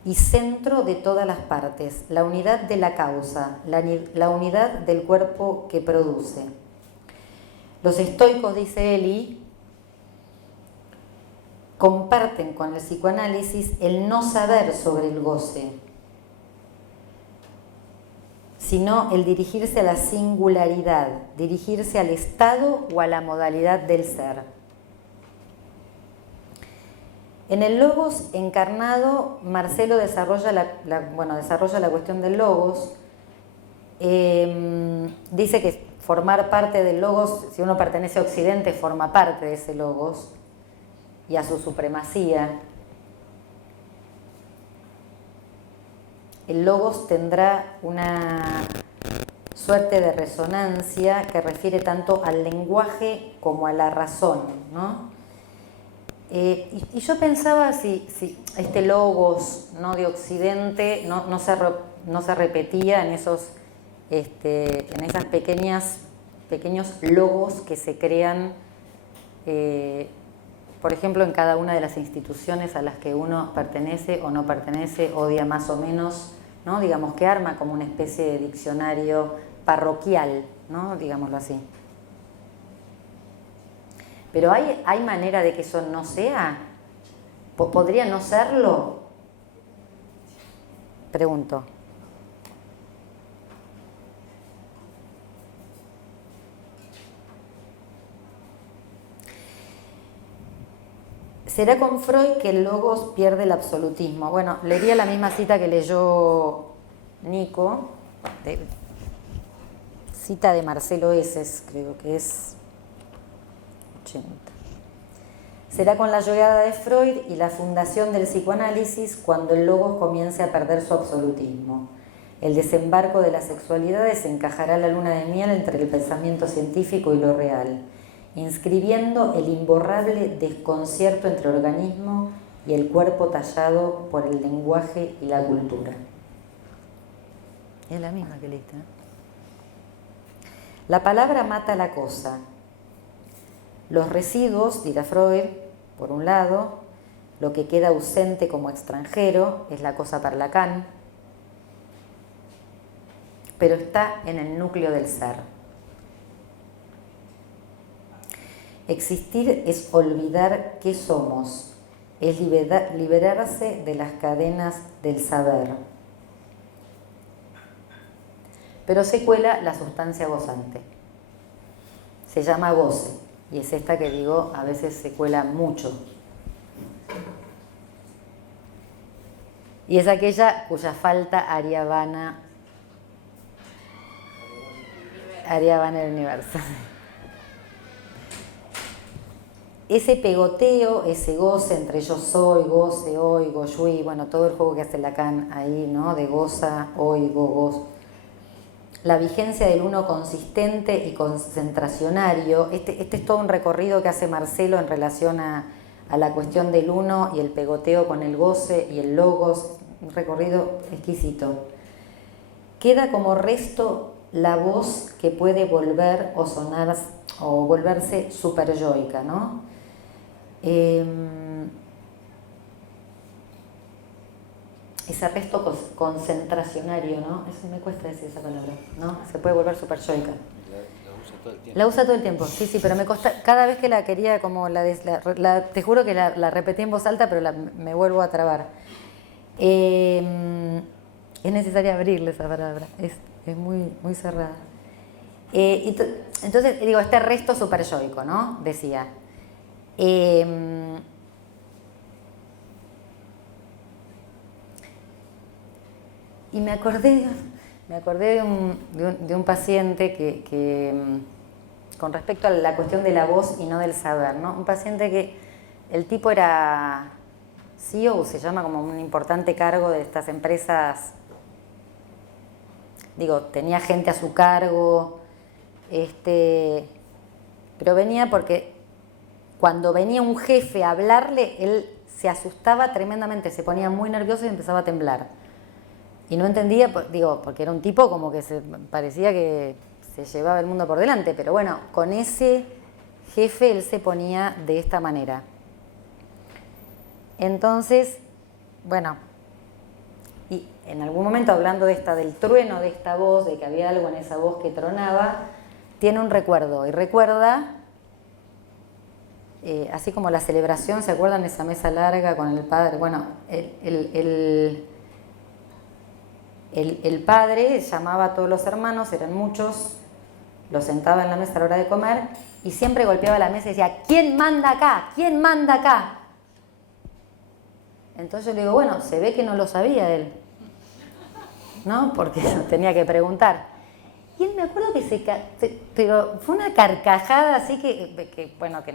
y centro de todas las partes, la unidad de la causa, la unidad del cuerpo que produce. Los estoicos, dice Eli, comparten con el psicoanálisis el no saber sobre el goce, sino el dirigirse a la singularidad, dirigirse al estado o a la modalidad del ser. En el logos encarnado, Marcelo desarrolla la cuestión del logos. Dice que formar parte del logos, si uno pertenece a Occidente, forma parte de ese logos y a su supremacía. El logos tendrá una suerte de resonancia que refiere tanto al lenguaje como a la razón, ¿no? Y yo pensaba si este logos, ¿no?, de Occidente no se repetía en esas pequeños logos que se crean, por ejemplo, en cada una de las instituciones a las que uno pertenece o no pertenece, odia más o menos, ¿no? Digamos que arma como una especie de diccionario parroquial, ¿no? Digámoslo así. Pero ¿hay manera de que eso no sea? ¿Podría no serlo? Pregunto. ¿Será con Freud que el logos pierde el absolutismo? Bueno, leería la misma cita que leyó Nico, cita de Marcelo Eses, creo que es 80. Será con la llegada de Freud y la fundación del psicoanálisis cuando el logos comience a perder su absolutismo. El desembarco de las sexualidades encajará la luna de miel entre el pensamiento científico y lo real, inscribiendo el imborrable desconcierto entre organismo y el cuerpo tallado por el lenguaje y la cultura. Es la misma que leíste, ¿no? La palabra mata la cosa. Los residuos, dirá Freud, por un lado, lo que queda ausente como extranjero es la cosa para Lacan, pero está en el núcleo del ser. Existir es olvidar qué somos, es liberarse de las cadenas del saber. Pero se cuela la sustancia gozante. Se llama goce, y es esta que digo, a veces se cuela mucho. Y es aquella cuya falta haría vana el universo. Ese pegoteo, ese goce entre yo soy, goce, oigo, yui, bueno, todo el juego que hace Lacan ahí, ¿no? De goza, oigo, gozo. La vigencia del uno consistente y concentracionario. Este es todo un recorrido que hace Marcelo en relación a la cuestión del uno y el pegoteo con el goce y el logos. Un recorrido exquisito. Queda como resto la voz que puede volver o sonar o volverse superyoica, ¿no? Ese resto concentracionario, ¿no? Eso me cuesta decir esa palabra, ¿no? Se puede volver superyoica. La usa todo el tiempo. La usa todo el tiempo, sí, pero me costa, cada vez que la quería, como te juro que la repetí en voz alta, pero me vuelvo a trabar. Es necesario abrirle esa palabra, es muy, muy cerrada. Entonces, digo, este resto superyoico, ¿no? Decía. Y me acordé de un paciente que con respecto a la cuestión de la voz y no del saber, ¿no? Un paciente que el tipo era CEO, se llama, como un importante cargo de estas empresas, digo, tenía gente a su cargo, pero venía porque cuando venía un jefe a hablarle, él se asustaba tremendamente, se ponía muy nervioso y empezaba a temblar. Y no entendía, digo, porque era un tipo como que parecía que se llevaba el mundo por delante, pero bueno, con ese jefe él se ponía de esta manera. Entonces, bueno, y en algún momento hablando del trueno de esta voz, de que había algo en esa voz que tronaba, tiene un recuerdo y recuerda, así como la celebración, ¿se acuerdan de esa mesa larga con el padre? Bueno, el padre llamaba a todos los hermanos, eran muchos, los sentaba en la mesa a la hora de comer y siempre golpeaba la mesa y decía, ¿quién manda acá? ¿Quién manda acá? Entonces yo le digo, bueno, se ve que no lo sabía él, ¿no? Porque tenía que preguntar. Y él me acuerdo que pero fue una carcajada así bueno, que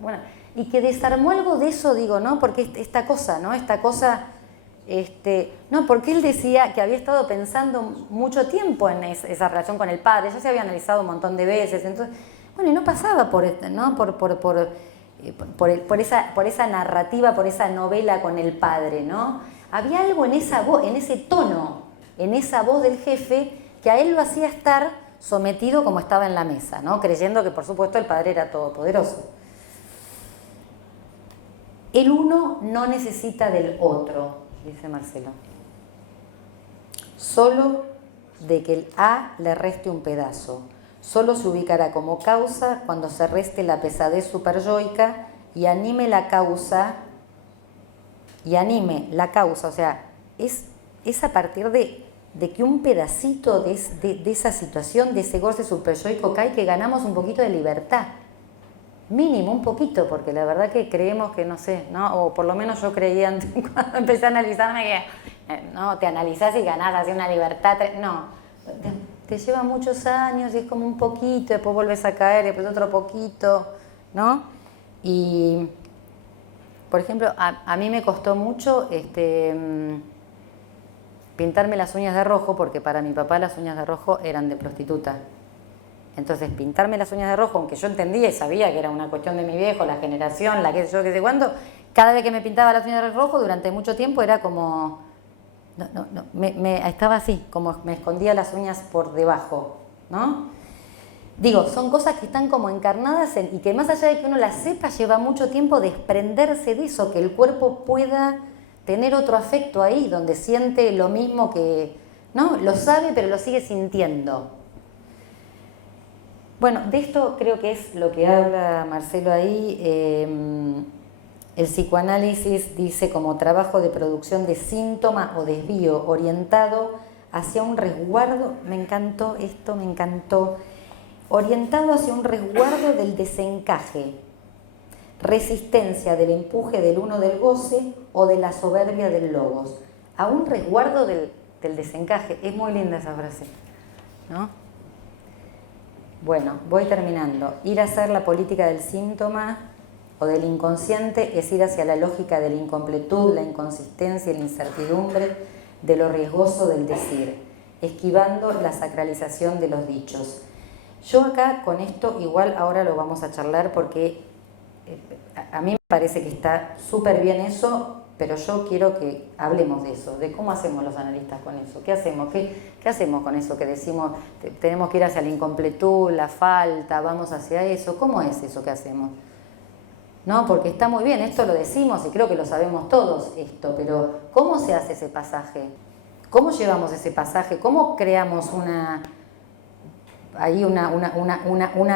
bueno, y que desarmó algo de eso, digo, ¿no? Porque esta cosa, ¿no? Esta cosa, no, porque él decía que había estado pensando mucho tiempo en esa relación con el padre, ya se había analizado un montón de veces, entonces, bueno, y no pasaba ¿no? por esa narrativa, por esa novela con el padre, ¿no? Había algo en esa voz, en ese tono, en esa voz del jefe, que a él lo hacía estar sometido como estaba en la mesa, ¿no? Creyendo que por supuesto el padre era todopoderoso. El uno no necesita del otro, dice Marcelo. Solo de que el A le reste un pedazo. Solo se ubicará como causa cuando se reste la pesadez superyoica y anime la causa, o sea, es a partir de que un pedacito de esa situación, de ese goce superyoico cae, que ganamos un poquito de libertad. Mínimo, un poquito, porque la verdad que creemos que, no sé, ¿no? O por lo menos yo creía antes, cuando empecé a analizarme que, no, te analizás y ganás así una libertad, no, te lleva muchos años y es como un poquito, después vuelves a caer, después otro poquito, ¿no? Y, por ejemplo, a mí me costó mucho pintarme las uñas de rojo, porque para mi papá las uñas de rojo eran de prostituta. Entonces, pintarme las uñas de rojo, aunque yo entendía y sabía que era una cuestión de mi viejo, la generación, la que sé yo, qué sé cuándo, cada vez que me pintaba las uñas de rojo, durante mucho tiempo era como... estaba así, como me escondía las uñas por debajo, ¿no? Digo, son cosas que están como encarnadas y que más allá de que uno las sepa, lleva mucho tiempo desprenderse de eso, que el cuerpo pueda tener otro afecto ahí, donde siente lo mismo que, ¿no? Lo sabe, pero lo sigue sintiendo. Bueno, de esto creo que es lo que habla Marcelo ahí. El psicoanálisis dice como trabajo de producción de síntoma o desvío orientado hacia un resguardo, me encantó esto, me encantó, orientado hacia un resguardo del desencaje, resistencia del empuje del uno del goce o de la soberbia del logos, a un resguardo del desencaje. Es muy linda esa frase, ¿no? Bueno, voy terminando. Ir a hacer la política del síntoma o del inconsciente es ir hacia la lógica de la incompletud, la inconsistencia y la incertidumbre, de lo riesgoso del decir, esquivando la sacralización de los dichos. Yo acá con esto igual ahora lo vamos a charlar porque a mí me parece que está súper bien eso, pero yo quiero que hablemos de eso, de cómo hacemos los analistas con eso, qué hacemos, qué hacemos con eso que decimos, tenemos que ir hacia la incompletud, la falta, vamos hacia eso, ¿cómo es eso que hacemos? ¿No? Porque está muy bien, esto lo decimos y creo que lo sabemos todos esto, pero ¿cómo se hace ese pasaje? ¿Cómo llevamos ese pasaje? ¿Cómo creamos una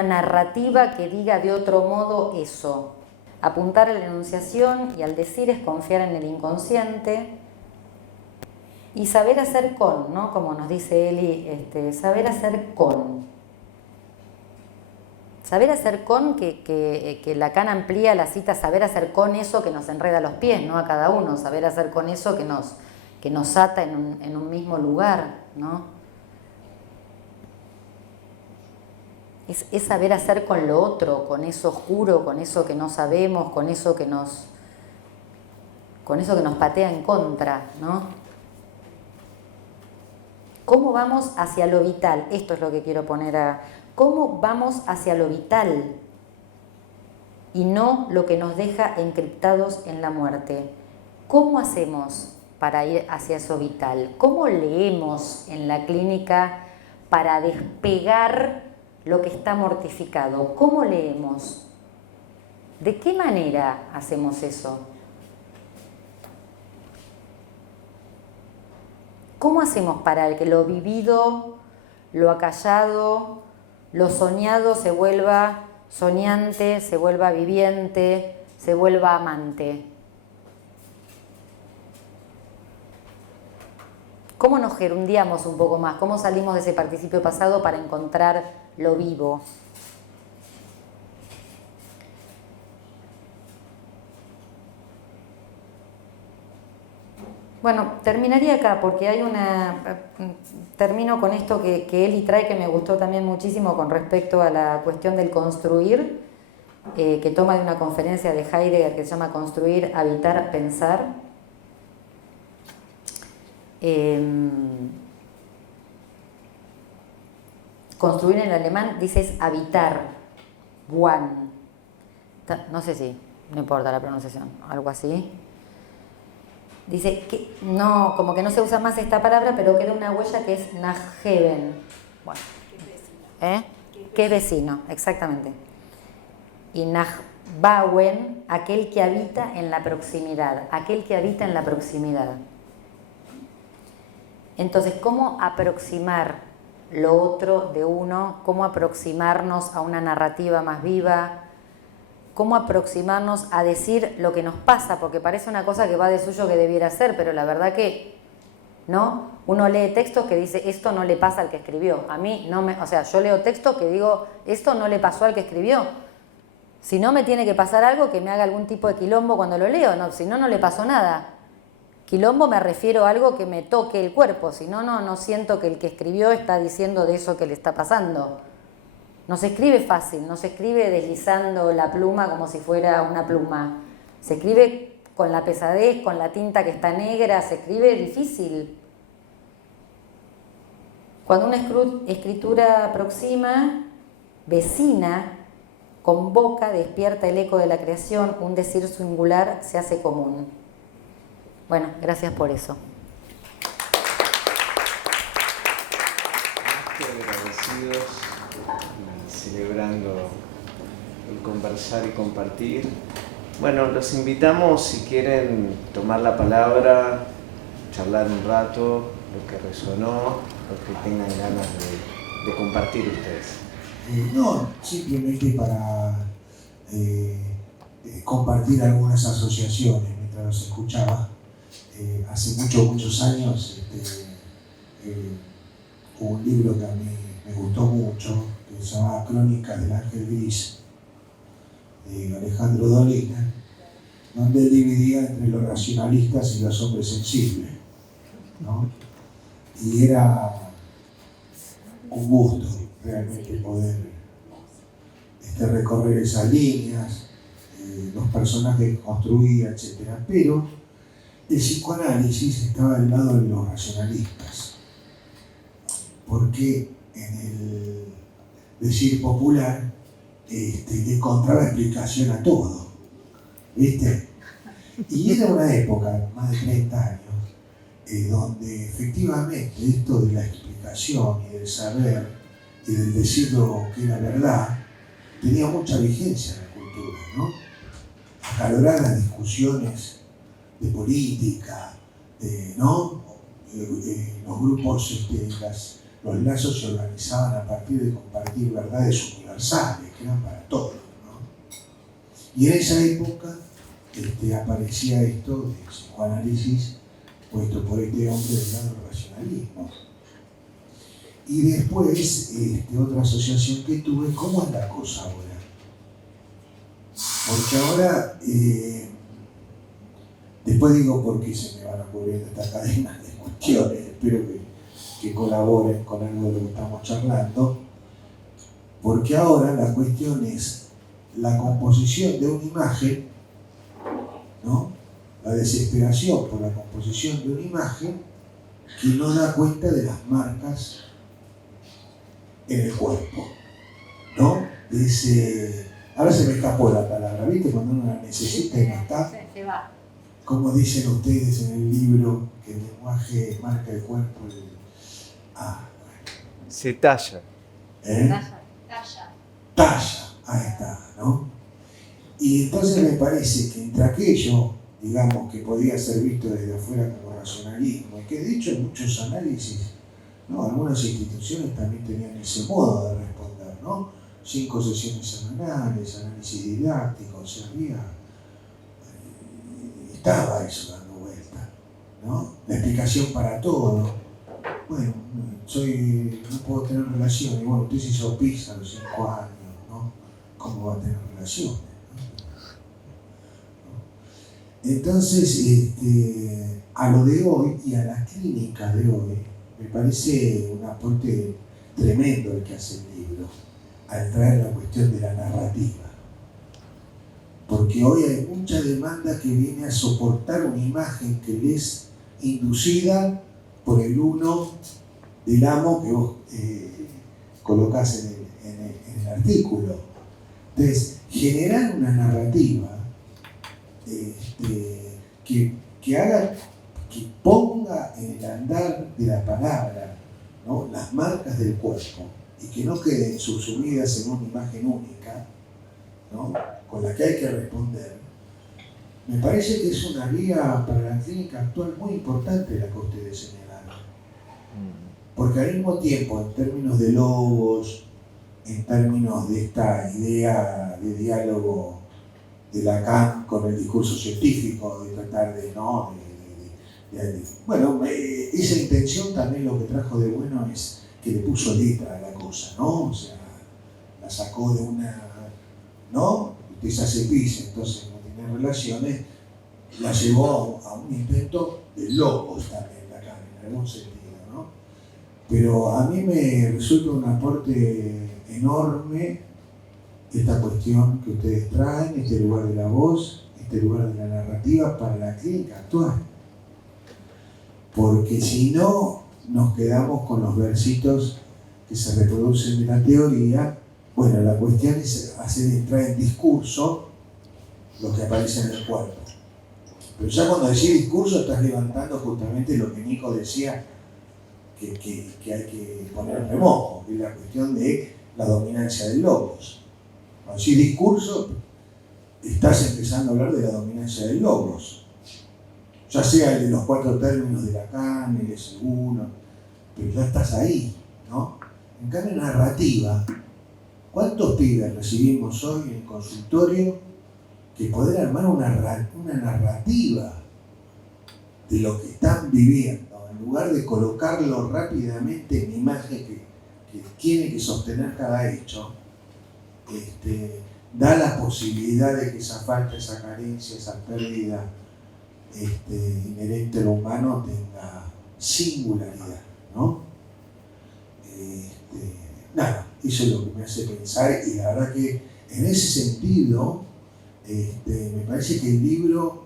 narrativa que diga de otro modo eso? Apuntar a la enunciación y al decir es confiar en el inconsciente y saber hacer con, ¿no? Como nos dice Eli, saber hacer con. Saber hacer con, que Lacan amplía la cita, saber hacer con eso que nos enreda los pies, ¿no? A cada uno, saber hacer con eso que nos ata en un mismo lugar, ¿no? Es saber hacer con lo otro, con eso oscuro, con eso que no sabemos, con eso que nos patea en contra, ¿no? ¿Cómo vamos hacia lo vital? Esto es lo que quiero poner a... ¿Cómo vamos hacia lo vital y no lo que nos deja encriptados en la muerte? ¿Cómo hacemos para ir hacia eso vital? ¿Cómo leemos en la clínica para despegar lo que está mortificado? ¿Cómo leemos? ¿De qué manera hacemos eso? ¿Cómo hacemos para que lo vivido, lo acallado, lo soñado se vuelva soñante, se vuelva viviente, se vuelva amante? ¿Cómo nos gerundiamos un poco más? ¿Cómo salimos de ese participio pasado para encontrar lo vivo? Bueno, terminaría acá porque hay termino con esto que Eli trae, que me gustó también muchísimo con respecto a la cuestión del construir, que toma de una conferencia de Heidegger que se llama Construir, Habitar, Pensar. Construir en el alemán dice es habitar, One. No sé si, no importa la pronunciación, algo así. Dice que no, como que no se usa más esta palabra, pero queda una huella que es Nachheben. Bueno, que es vecino, exactamente. Y Nachbauen, aquel que habita en la proximidad, aquel que habita en la proximidad. Entonces, ¿cómo aproximar lo otro de uno? ¿Cómo aproximarnos a una narrativa más viva? ¿Cómo aproximarnos a decir lo que nos pasa? Porque parece una cosa que va de suyo que debiera ser, pero la verdad que no. Uno lee textos que dice, esto no le pasa al que escribió. A mí no me... O sea, yo leo textos que digo, esto no le pasó al que escribió. Si no, me tiene que pasar algo que me haga algún tipo de quilombo cuando lo leo. No, si no, no le pasó nada. Quilombo me refiero a algo que me toque el cuerpo. Si no, no siento que el que escribió está diciendo de eso que le está pasando. No se escribe fácil, no se escribe deslizando la pluma como si fuera una pluma. Se escribe con la pesadez, con la tinta que está negra, se escribe difícil. Cuando una escritura aproxima, vecina, convoca, despierta el eco de la creación, un decir singular se hace común. Bueno, gracias por eso. Estoy agradecidos y celebrando el conversar y compartir. Bueno, los invitamos, si quieren tomar la palabra, charlar un rato, lo que resonó, lo que tengan ganas de compartir ustedes. No, simplemente para compartir algunas asociaciones mientras los escuchaba. Hace muchos años hubo un libro que a mí me gustó mucho, que se llamaba Crónicas del Ángel Gris, de Alejandro Dolina, donde él dividía entre los racionalistas y los hombres sensibles, ¿no? Y era un gusto realmente poder recorrer esas líneas, los personajes que construía, etc. Pero el psicoanálisis estaba del lado de los racionalistas, porque en el decir popular le encontraba explicación a todo, ¿viste? Y era una época, más de 30 años, donde efectivamente esto de la explicación y del saber y del decir lo que era verdad tenía mucha vigencia en la cultura, ¿no? Acaloradas discusiones de política, ¿no? Los grupos, los lazos se organizaban a partir de compartir verdades universales, que eran para todos, ¿no? Y en esa época aparecía esto del psicoanálisis puesto por este hombre del lado del racionalismo. Y después, otra asociación que tuve, ¿cómo es la cosa ahora? Porque ahora, después digo por qué se me van ocurriendo esta cadena de cuestiones, espero que colaboren con algo de lo que estamos charlando, porque ahora la cuestión es la composición de una imagen, ¿no? La desesperación por la composición de una imagen que no da cuenta de las marcas en el cuerpo, ¿no? Ahora se me escapó la palabra, ¿viste? Cuando uno la necesita y no está. Se va. Como dicen ustedes en el libro, que el lenguaje marca el cuerpo. Se talla. Talla, ahí está, ¿no? Y entonces me parece que entre aquello, digamos, que podía ser visto desde afuera como racionalismo, y que de hecho en muchos análisis, ¿no? Algunas instituciones también tenían ese modo de responder, ¿no? 5 sesiones semanales, análisis didáctico, o sea, estaba eso dando vuelta, ¿no? La explicación para todo. Bueno, no puedo tener relaciones, bueno, usted se hizo pizza a los 5 años, ¿no? ¿Cómo va a tener relaciones? Entonces, a lo de hoy y a la clínica de hoy, me parece un aporte tremendo el que hace el libro, al traer la cuestión de la narrativa. Porque hoy hay mucha demanda que viene a soportar una imagen que le es inducida por el uno del amo que vos colocás en el artículo. Entonces, generar una narrativa que haga, que ponga en el andar de la palabra, ¿no? Las marcas del cuerpo y que no queden subsumidas en una imagen única, ¿no? Con la que hay que responder, me parece que es una vía para la clínica actual muy importante la que ustedes señalaron. Porque al mismo tiempo, en términos de logos, en términos de esta idea de diálogo de Lacan con el discurso científico, de tratar de, ¿no? Bueno, esa intención también lo que trajo de bueno es que le puso letra a la cosa, ¿no? O sea, la sacó de una, ¿no? Usted se hace pis, entonces no tiene relaciones, la llevó a un intento de logos también, Lacan, en algún sentido, ¿no? Pero a mí me resulta un aporte enorme esta cuestión que ustedes traen, este lugar de la voz, este lugar de la narrativa para la clínica actual. Porque si no, nos quedamos con los versitos que se reproducen de la teoría. Bueno, la cuestión es hacer entrar en discurso lo que aparece en el cuerpo. Pero ya cuando decís discurso estás levantando justamente lo que Nico decía, que hay que poner en remojo, que es la cuestión de la dominancia del logos. Cuando decís discurso, estás empezando a hablar de la dominancia del logos, ya sea el de los 4 términos de Lacan, el S1, pero ya estás ahí, ¿no? En cambio, narrativa, ¿cuántos pibes recibimos hoy en el consultorio que poder armar una narrativa de lo que están viviendo, en lugar de colocarlo rápidamente en imagen que tiene que sostener cada hecho, da la posibilidad de que esa falta, esa carencia, esa pérdida inherente a lo humano tenga singularidad, ¿no? Nada, eso es lo que me hace pensar, y la verdad que en ese sentido me parece que el libro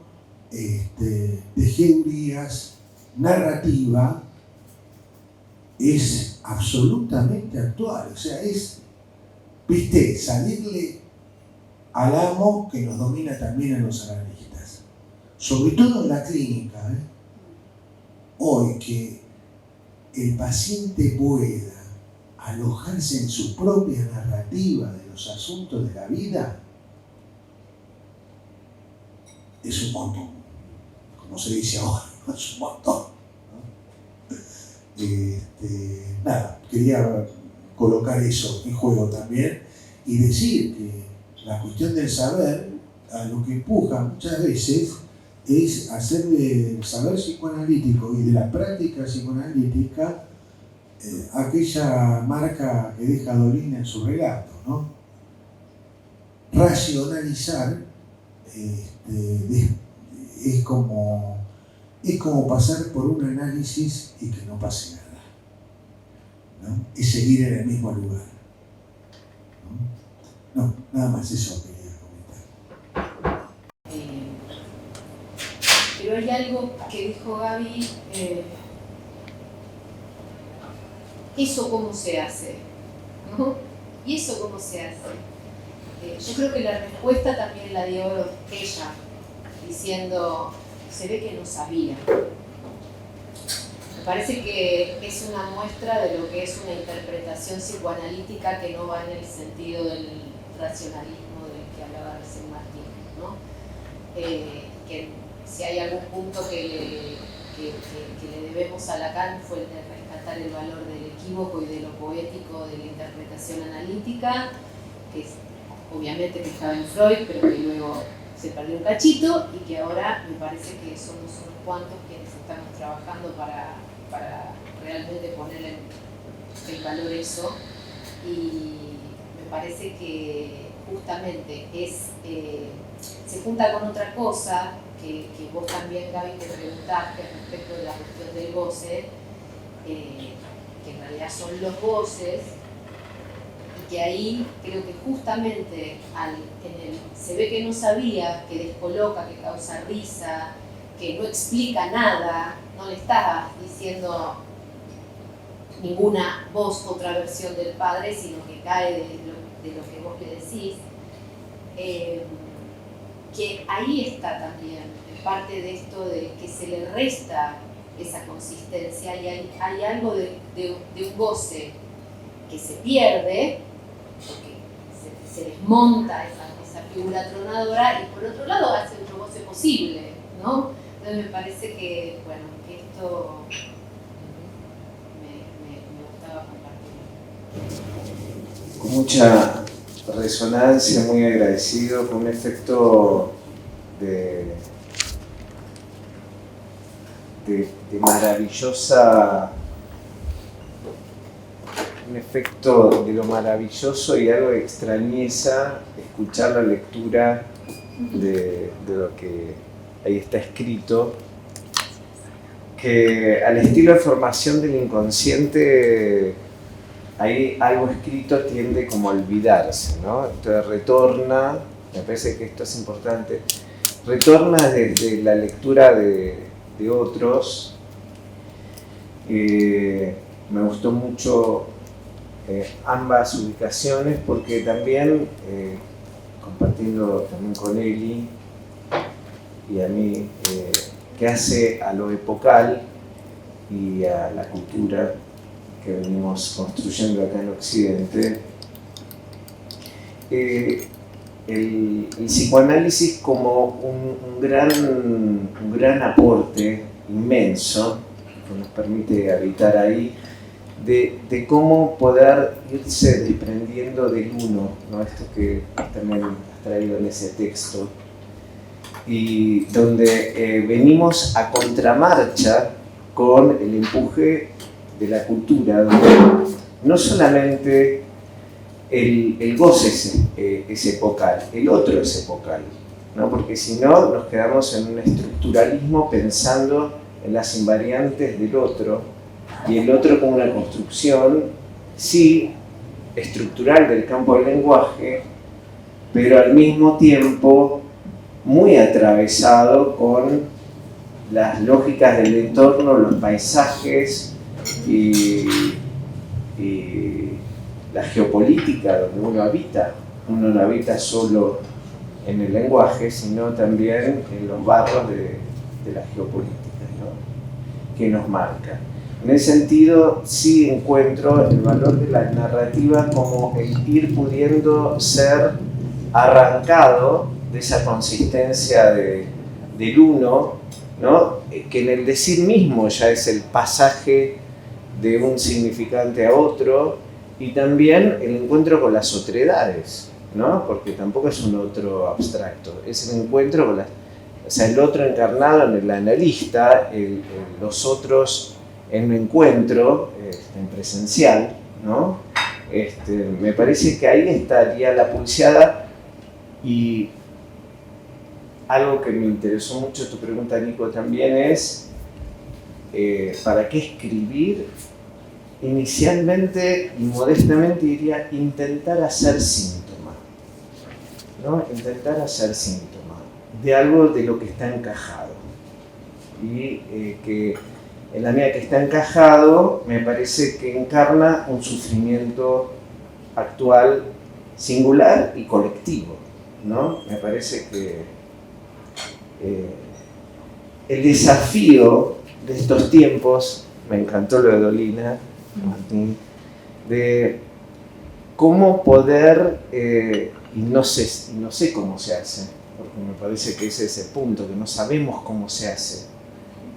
de G. Urías, narrativa, es absolutamente actual, o sea, es, viste, salirle al amo que nos domina también a los analistas, sobre todo en la clínica, hoy que el paciente pueda alojarse en su propia narrativa de los asuntos de la vida, es un montón, como se dice ahora, es un montón, ¿no? Nada, quería colocar eso en juego también y decir que la cuestión del saber, a lo que empuja muchas veces, es hacer del saber psicoanalítico y de la práctica psicoanalítica aquella marca que deja Dolina en su relato, ¿no? Racionalizar es como pasar por un análisis y que no pase nada, ¿no? Y seguir en el mismo lugar, ¿no? No, nada más eso quería comentar. Pero hay algo que dijo Gaby, ¿eso cómo se hace? ¿No? ¿Y eso cómo se hace? Yo creo que la respuesta también la dio ella, diciendo, se ve que no sabía. Me parece que es una muestra de lo que es una interpretación psicoanalítica que no va en el sentido del racionalismo del que hablaba recién Martín, ¿no? Que si hay algún punto que le debemos a Lacan fue el de rescatar el valor del equívoco y de lo poético de la interpretación analítica, que es, obviamente que estaba en Freud, pero que luego se perdió un cachito y que ahora me parece que somos unos cuantos quienes estamos trabajando para realmente poner en valor eso, y me parece que justamente se junta con otra cosa que vos también, Gaby, te preguntaste respecto de la cuestión del goce, que en realidad son los goces, y que ahí creo que justamente se ve que no sabía, que descoloca, que causa risa, que no explica nada, no le estás diciendo ninguna voz contraversión del padre, sino que cae de lo que vos le decís, que ahí está también parte de esto de que se le resta esa consistencia, y hay algo de un goce que se pierde, porque se desmonta esa figura tronadora, y por otro lado hace otro goce posible, ¿no? Entonces me parece que, bueno, que esto me gustaba compartir. Con mucha resonancia, muy agradecido, con un efecto de maravillosa, un efecto de lo maravilloso y algo de extrañeza escuchar la lectura de lo que ahí está escrito, que al estilo de formación del inconsciente, ahí algo escrito tiende como a olvidarse, ¿no? Entonces retorna, me parece que esto es importante, retorna desde la lectura de otros. Me gustó mucho ambas ubicaciones, porque también, compartiendo también con Eli y a mí, que hace a lo epocal y a la cultura que venimos construyendo acá en Occidente, el psicoanálisis como un gran aporte inmenso que nos permite habitar ahí, de cómo poder irse desprendiendo del uno, ¿no? Esto que también has traído en ese texto, y donde venimos a contramarcha con el empuje de la cultura, donde no solamente el goce es epocal, el otro es epocal, ¿no? Porque si no nos quedamos en un estructuralismo pensando en las invariantes del otro, y el otro como una construcción, sí, estructural del campo del lenguaje, pero al mismo tiempo muy atravesado con las lógicas del entorno, los paisajes y la geopolítica donde uno habita. Uno no habita solo en el lenguaje, sino también en los barros de la geopolítica, ¿no? Que nos marca. En ese sentido, sí encuentro el valor de la narrativa como el ir pudiendo ser arrancado de esa consistencia del uno, ¿no? Que en el decir mismo ya es el pasaje de un significante a otro, y también el encuentro con las otredades, ¿no? Porque tampoco es un otro abstracto, es el encuentro con o sea, el otro encarnado en el analista, los otros en un encuentro en presencial, ¿no? Me parece que ahí estaría la pulseada. Y algo que me interesó mucho tu pregunta, Nico, también es ¿para qué escribir? Inicialmente y modestamente diría intentar hacer síntoma, ¿no? Intentar hacer síntoma de algo de lo que está encajado, y que en la medida que está encajado me parece que encarna un sufrimiento actual singular y colectivo, ¿no? Me parece que el desafío de estos tiempos, me encantó lo de Dolina, Martín, de cómo poder, y no sé cómo se hace, porque me parece que ese es el punto, que no sabemos cómo se hace,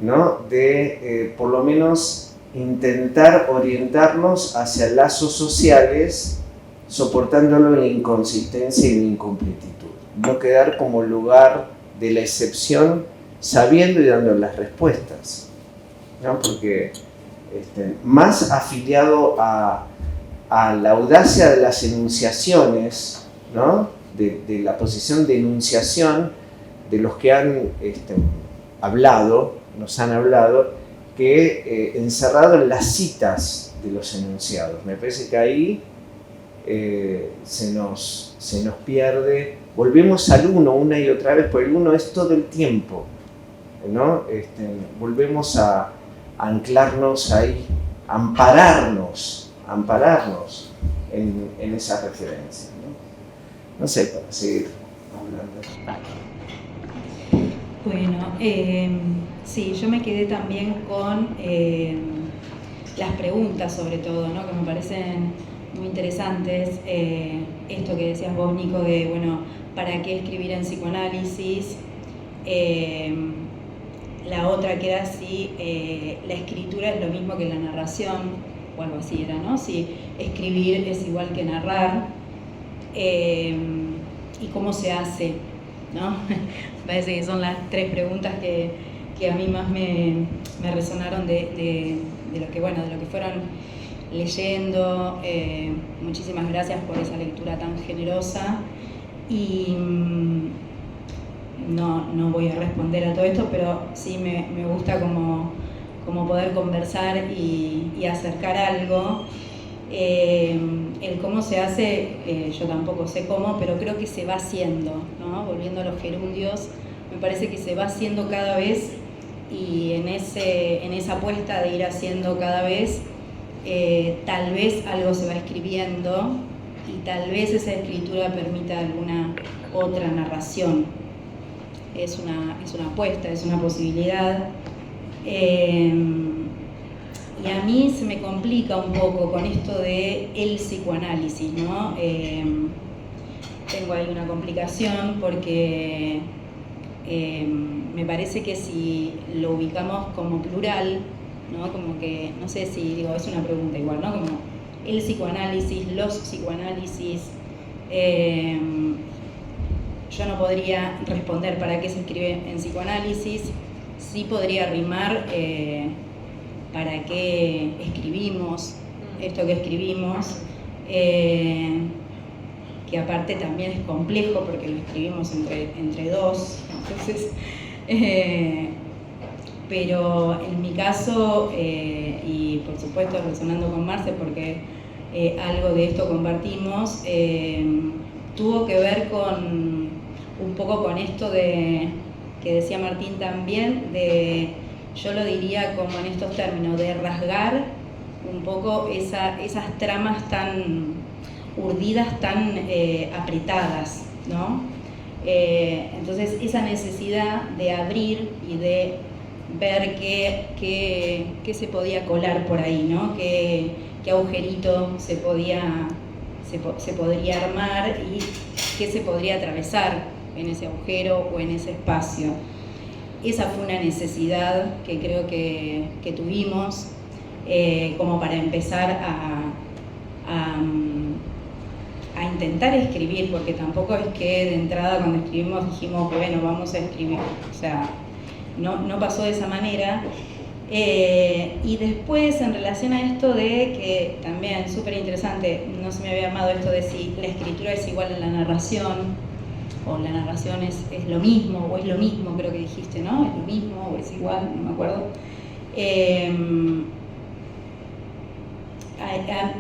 ¿no? De por lo menos intentar orientarnos hacia lazos sociales, soportándolo en la inconsistencia y en la incompletitud. No quedar como lugar de la excepción, sabiendo y dando las respuestas, ¿no? Porque más afiliado a la audacia de las enunciaciones, ¿no? De la posición de enunciación de los que han nos han hablado, que encerrado en las citas de los enunciados. Me parece que ahí se nos pierde, volvemos al uno una y otra vez, porque el uno es todo el tiempo, ¿no? Volvemos a anclarnos ahí, ampararnos en esa referencia, ¿no? No sé, para seguir hablando. Bueno, sí, yo me quedé también con las preguntas sobre todo, ¿no? Que me parecen muy interesantes. Esto que decías vos, Nico, de, bueno, ¿para qué escribir en psicoanálisis? La otra que era si la escritura es lo mismo que la narración, o algo así era, ¿no? Si escribir es igual que narrar, y cómo se hace, ¿no? Parece que son las tres preguntas que a mí más me resonaron de lo que fueron leyendo. Muchísimas gracias por esa lectura tan generosa, y no voy a responder a todo esto, pero sí me gusta como poder conversar y acercar algo. El cómo se hace, yo tampoco sé cómo, pero creo que se va haciendo, ¿no? Volviendo a los gerundios, me parece que se va haciendo cada vez, y en esa apuesta de ir haciendo cada vez, tal vez algo se va escribiendo, y tal vez esa escritura permita alguna otra narración. Es una apuesta, es una posibilidad. Y a mí se me complica un poco con esto de el psicoanálisis, ¿no? Tengo ahí una complicación porque me parece que si lo ubicamos como plural, ¿no? Como que, no sé si, digo, es una pregunta igual, ¿no? Como el psicoanálisis, los psicoanálisis, yo no podría responder para qué se escribe en psicoanálisis, sí podría rimar para qué escribimos esto que escribimos, que aparte también es complejo porque lo escribimos entre dos, entonces, pero en mi caso, y por supuesto resonando con Marce porque algo de esto compartimos, tuvo que ver con un poco con esto de que decía Martín también, yo lo diría como en estos términos, de rasgar un poco esas tramas tan urdidas, tan apretadas, ¿no? Entonces esa necesidad de abrir y de ver qué se podía colar por ahí, ¿no? Qué agujerito se podría armar y qué se podría atravesar en ese agujero o en ese espacio. Esa fue una necesidad que creo que tuvimos como para empezar a intentar escribir, porque tampoco es que de entrada cuando escribimos dijimos, bueno, vamos a escribir, o sea, no pasó de esa manera. Y después, en relación a esto de que también súper interesante, no se me había armado esto de si la escritura es igual a la narración, o la narración es lo mismo, o es lo mismo, creo que dijiste, ¿no? Es lo mismo, o es igual, no me acuerdo.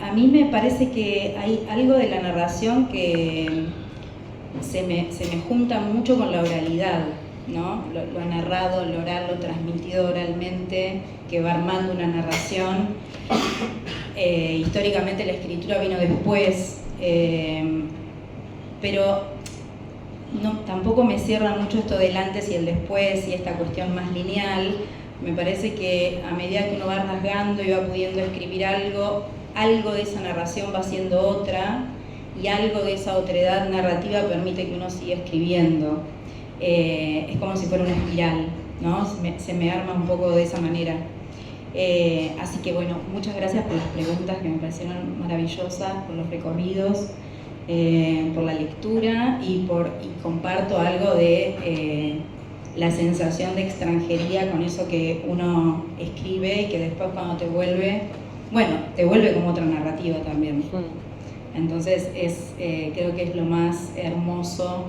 A mí me parece que hay algo de la narración que se me junta mucho con la oralidad, ¿no? Lo narrado, lo oral, lo transmitido oralmente, que va armando una narración. Históricamente la escritura vino después, pero tampoco me cierra mucho esto del antes y el después y esta cuestión más lineal. Me parece que a medida que uno va rasgando y va pudiendo escribir algo de esa narración va siendo otra, y algo de esa otredad narrativa permite que uno siga escribiendo. Es como si fuera una espiral, ¿no? Se me arma un poco de esa manera. Así que bueno, muchas gracias por las preguntas que me parecieron maravillosas, por los recorridos, por la lectura y comparto algo de la sensación de extranjería con eso que uno escribe y que después cuando te vuelve como otra narrativa también. Entonces creo que es lo más hermoso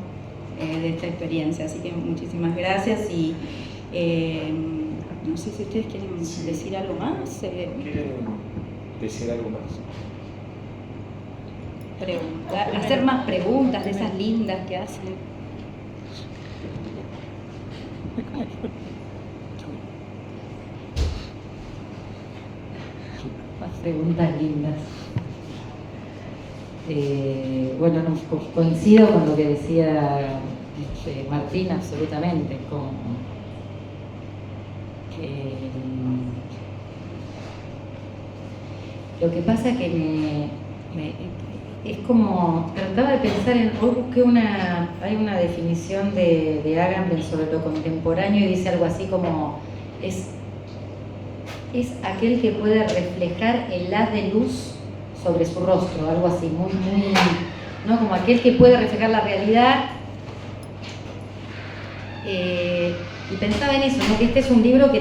de esta experiencia, así que muchísimas gracias y no sé si ustedes quieren decir algo más. ¿Quieren decir algo más? Hacer más preguntas de esas lindas que hacen. Más preguntas lindas. Bueno, coincido con lo que decía Martín absolutamente, lo que pasa que es como, trataba de pensar hoy busqué hay una definición de Agamben sobre lo contemporáneo y dice algo así como, es aquel que puede reflejar el haz de luz sobre su rostro, algo así, muy, ¿no? Como aquel que puede reflejar la realidad. Y pensaba en eso, ¿no? Que este es un libro que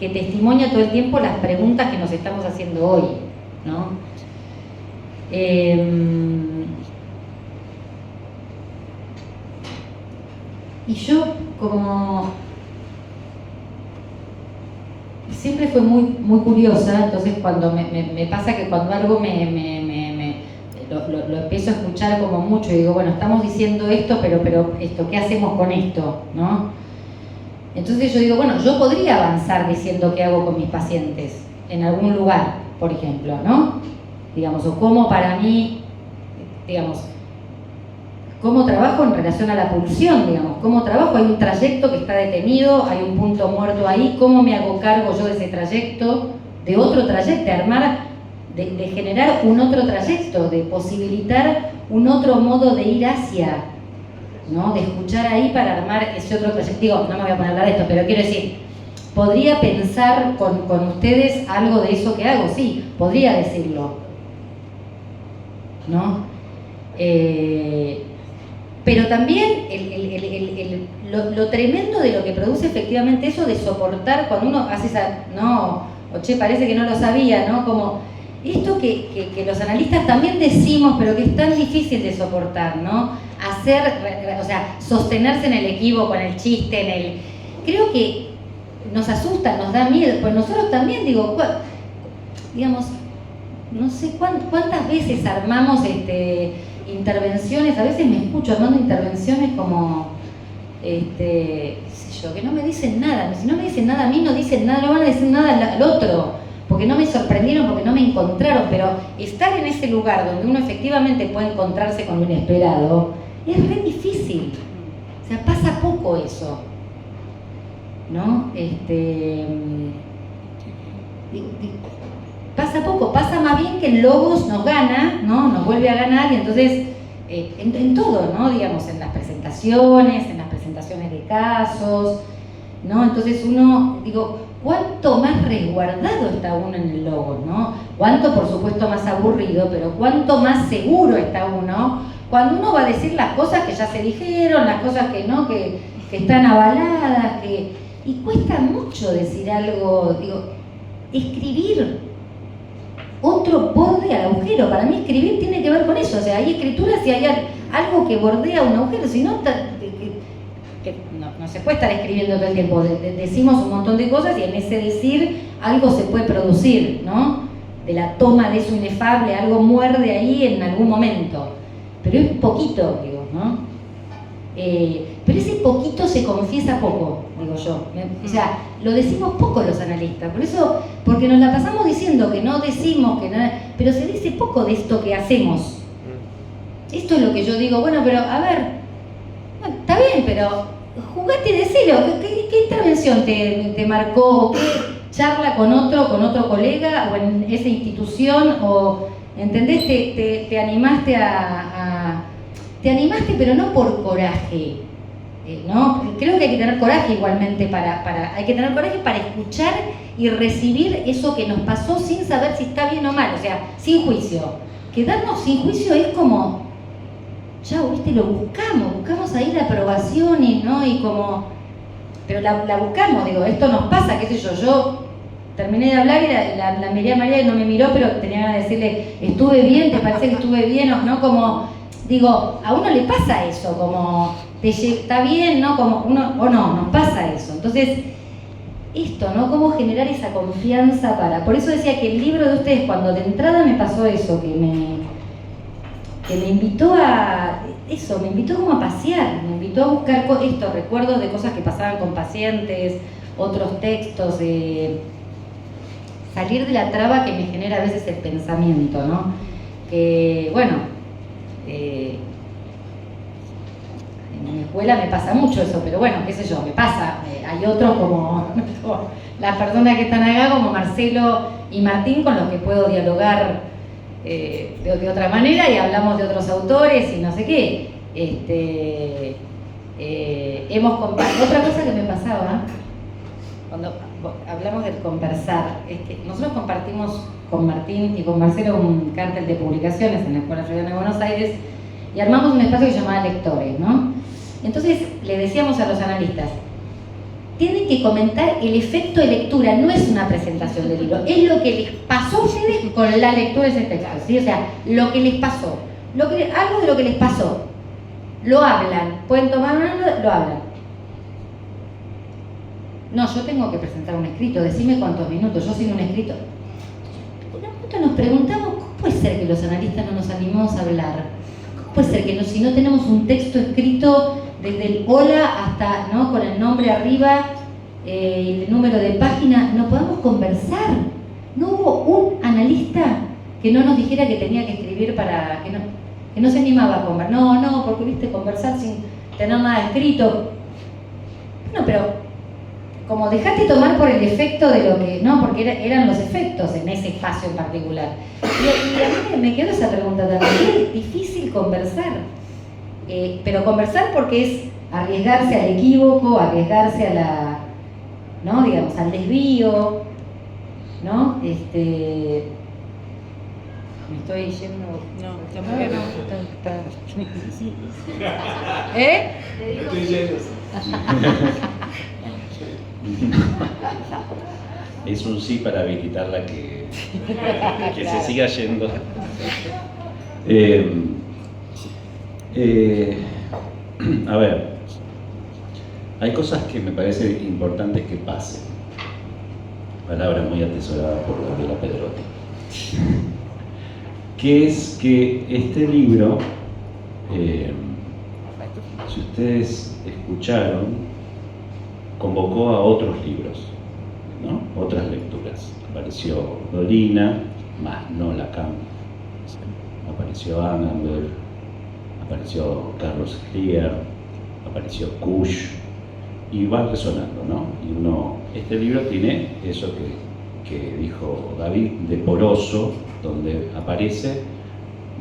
testimonia todo el tiempo las preguntas que nos estamos haciendo hoy, ¿no? Y yo como siempre fui muy curiosa, entonces cuando me pasa que cuando algo lo empiezo a escuchar como mucho y digo, bueno, estamos diciendo esto, pero esto, ¿qué hacemos con esto? ¿No? Entonces yo digo, bueno, yo podría avanzar diciendo qué hago con mis pacientes en algún lugar, por ejemplo, ¿no? Digamos, o cómo para mí, digamos, cómo trabajo en relación a la pulsión, digamos, cómo trabajo, hay un trayecto que está detenido, hay un punto muerto ahí, cómo me hago cargo yo de ese trayecto, de otro trayecto, de armar, de generar un otro trayecto, de posibilitar un otro modo de ir hacia, ¿no? De escuchar ahí para armar ese otro trayecto. Digo, no me voy a poner a hablar de esto, pero quiero decir, ¿podría pensar con ustedes algo de eso que hago? Sí, podría decirlo, ¿no? Pero también lo tremendo de lo que produce efectivamente eso de soportar cuando uno hace esa, no, o che, parece que no lo sabía, ¿no? Como esto que los analistas también decimos, pero que es tan difícil de soportar, ¿no? Hacer, o sea, sostenerse en el equívoco, en el chiste, creo que nos asusta, nos da miedo, pues nosotros también, digo, digamos, no sé cuántas veces armamos intervenciones, a veces me escucho armando intervenciones como, qué sé yo, que no me dicen nada, si no me dicen nada a mí, no dicen nada, no van a decir nada al otro, porque no me sorprendieron, porque no me encontraron, pero estar en ese lugar donde uno efectivamente puede encontrarse con lo inesperado, es re difícil, o sea, pasa poco eso, ¿no? Pasa poco, pasa más bien que el Logos nos gana, ¿no? Nos vuelve a ganar y entonces en todo, ¿no? Digamos, en las presentaciones de casos, ¿no? Entonces uno, digo, ¿cuánto más resguardado está uno en el Logos, ¿no? Cuánto, por supuesto, más aburrido, pero cuánto más seguro está uno cuando uno va a decir las cosas que ya se dijeron, las cosas que no, que están avaladas, y cuesta mucho decir algo, digo, escribir otro borde al agujero. Para mí escribir tiene que ver con eso, o sea, hay escrituras y hay algo que bordea un agujero, si no, no se puede estar escribiendo todo el tiempo, decimos un montón de cosas y en ese decir algo se puede producir, ¿no? De la toma de eso inefable, algo muerde ahí en algún momento, pero es poquito, digo, ¿no? Pero ese poquito se confiesa poco, digo yo. O sea, lo decimos poco los analistas, por eso, porque nos la pasamos diciendo que no decimos, que nada, pero se dice poco de esto que hacemos. Esto es lo que yo digo, bueno, pero a ver, bueno, está bien, pero jugate y decilo, ¿qué intervención te marcó? ¿Qué charla con otro colega o en esa institución? O, ¿entendés? Te animaste te animaste, pero no por coraje, ¿no? Creo que hay que tener coraje igualmente hay que tener coraje para escuchar y recibir eso que nos pasó sin saber si está bien o mal, o sea, sin juicio. Quedarnos sin juicio es como, ya, viste, lo buscamos ahí la aprobación ¿no? Y como, pero la buscamos, digo, esto nos pasa, qué sé yo terminé de hablar y la miré a María y no me miró, pero tenía ganas de decirle, estuve bien, ¿te parece que estuve bien? ¿No? Como, digo, a uno le pasa eso, como, está bien, ¿no? Como uno, o no, nos pasa eso. Entonces, esto, ¿no? Cómo generar esa confianza por eso decía que el libro de ustedes, cuando de entrada me pasó eso, que me invitó me invitó como a pasear, me invitó a buscar estos recuerdos de cosas que pasaban con pacientes, otros textos, salir de la traba que me genera a veces el pensamiento, ¿no? Que, bueno, en mi escuela me pasa mucho eso, pero bueno, qué sé yo, me pasa. Hay otros como las personas que están acá, como Marcelo y Martín, con los que puedo dialogar de otra manera y hablamos de otros autores y no sé qué. Hemos compartido. Otra cosa que me pasaba, cuando hablamos del conversar, es que nosotros compartimos con Martín y con Marcelo un cártel de publicaciones en la Escuela Freudiana de Buenos Aires y armamos un espacio que se llamaba Lectores, ¿no? Entonces le decíamos a los analistas, tienen que comentar el efecto de lectura, no es una presentación del libro, es lo que les pasó a ustedes con la lectura de ese texto, ¿sí? O sea, lo que les pasó, algo de lo que les pasó, lo hablan, pueden tomar lo hablan. No, yo tengo que presentar un escrito, decime cuántos minutos, yo sin un escrito. Por un momento nos preguntamos, ¿cómo puede ser que los analistas no nos animamos a hablar? ¿Cómo puede ser que si no tenemos un texto escrito desde el hola hasta, ¿no? Con el nombre arriba, el número de página, no podamos conversar? No hubo un analista que no nos dijera que tenía que escribir que no se animaba a conversar. No, porque viste, conversar sin tener nada escrito. Bueno, pero como dejate tomar por el efecto de lo que, no, porque eran los efectos en ese espacio en particular. Y a mí me quedó esa pregunta también, es difícil conversar, pero conversar porque es arriesgarse al equívoco, arriesgarse a la, ¿no? Digamos, al desvío, ¿no? Me estoy yendo. No, tampoco no. ¿Eh? Estoy yendo. Es un sí para habilitarla que se siga yendo. A ver, hay cosas que me parece importantes que pasen. Palabra muy atesorada por Gabriela Pedrotti. Que es que este libro, si ustedes escucharon, convocó a otros libros, ¿no? Otras lecturas. Apareció Dolina, más no Lacan. Apareció Agamben, apareció Carlos Klier, apareció Kusch, y va resonando, ¿no? Y este libro tiene eso que dijo David, de poroso, donde aparece,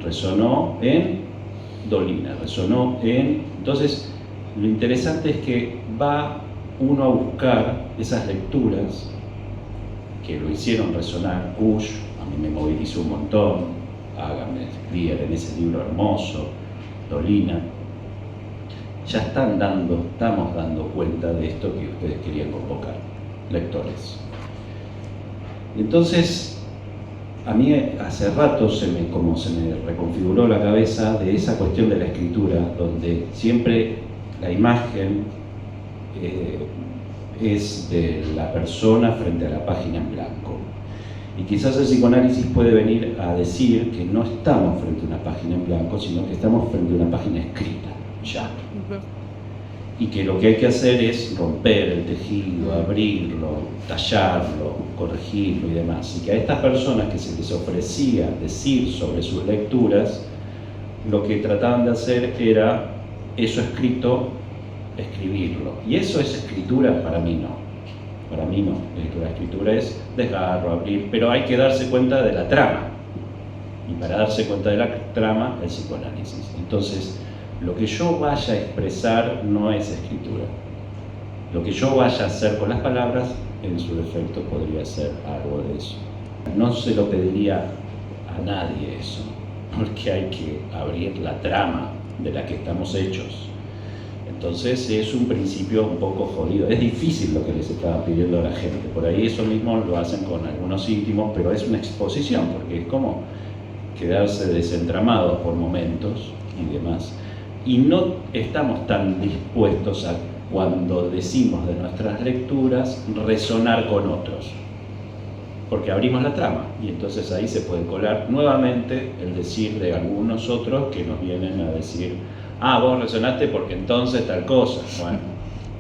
resonó en Dolina, resonó en... Entonces, lo interesante es que va uno a buscar esas lecturas que lo hicieron resonar. Kusch, a mí me movilizó un montón, Agamben, Klier en ese libro hermoso, Dolina. Ya estamos dando cuenta de esto que ustedes querían convocar, lectores. Entonces, a mí hace rato se me reconfiguró la cabeza de esa cuestión de la escritura, donde siempre la imagen es de la persona frente a la página en blanco. Y quizás el psicoanálisis puede venir a decir que no estamos frente a una página en blanco, sino que estamos frente a una página escrita, ya. Y que lo que hay que hacer es romper el tejido, abrirlo, tallarlo, corregirlo y demás. Y que a estas personas que se les ofrecía decir sobre sus lecturas, lo que trataban de hacer era eso escrito, escribirlo. Y eso es escritura, para mí no. Para mí no. La escritura es desgarro, abrir, pero hay que darse cuenta de la trama. Y para darse cuenta de la trama, el psicoanálisis. Entonces, lo que yo vaya a expresar no es escritura. Lo que yo vaya a hacer con las palabras, en su defecto, podría ser algo de eso. No se lo pediría a nadie eso, porque hay que abrir la trama de la que estamos hechos. Entonces es un principio un poco jodido. Es difícil lo que les estaba pidiendo a la gente. Por ahí eso mismo lo hacen con algunos íntimos, pero es una exposición, porque es como quedarse desentramados por momentos y demás. Y no estamos tan dispuestos a, cuando decimos de nuestras lecturas, resonar con otros. Porque abrimos la trama y entonces ahí se puede colar nuevamente el decir de algunos otros que nos vienen a decir: ah, vos resonaste porque entonces tal cosa. Bueno,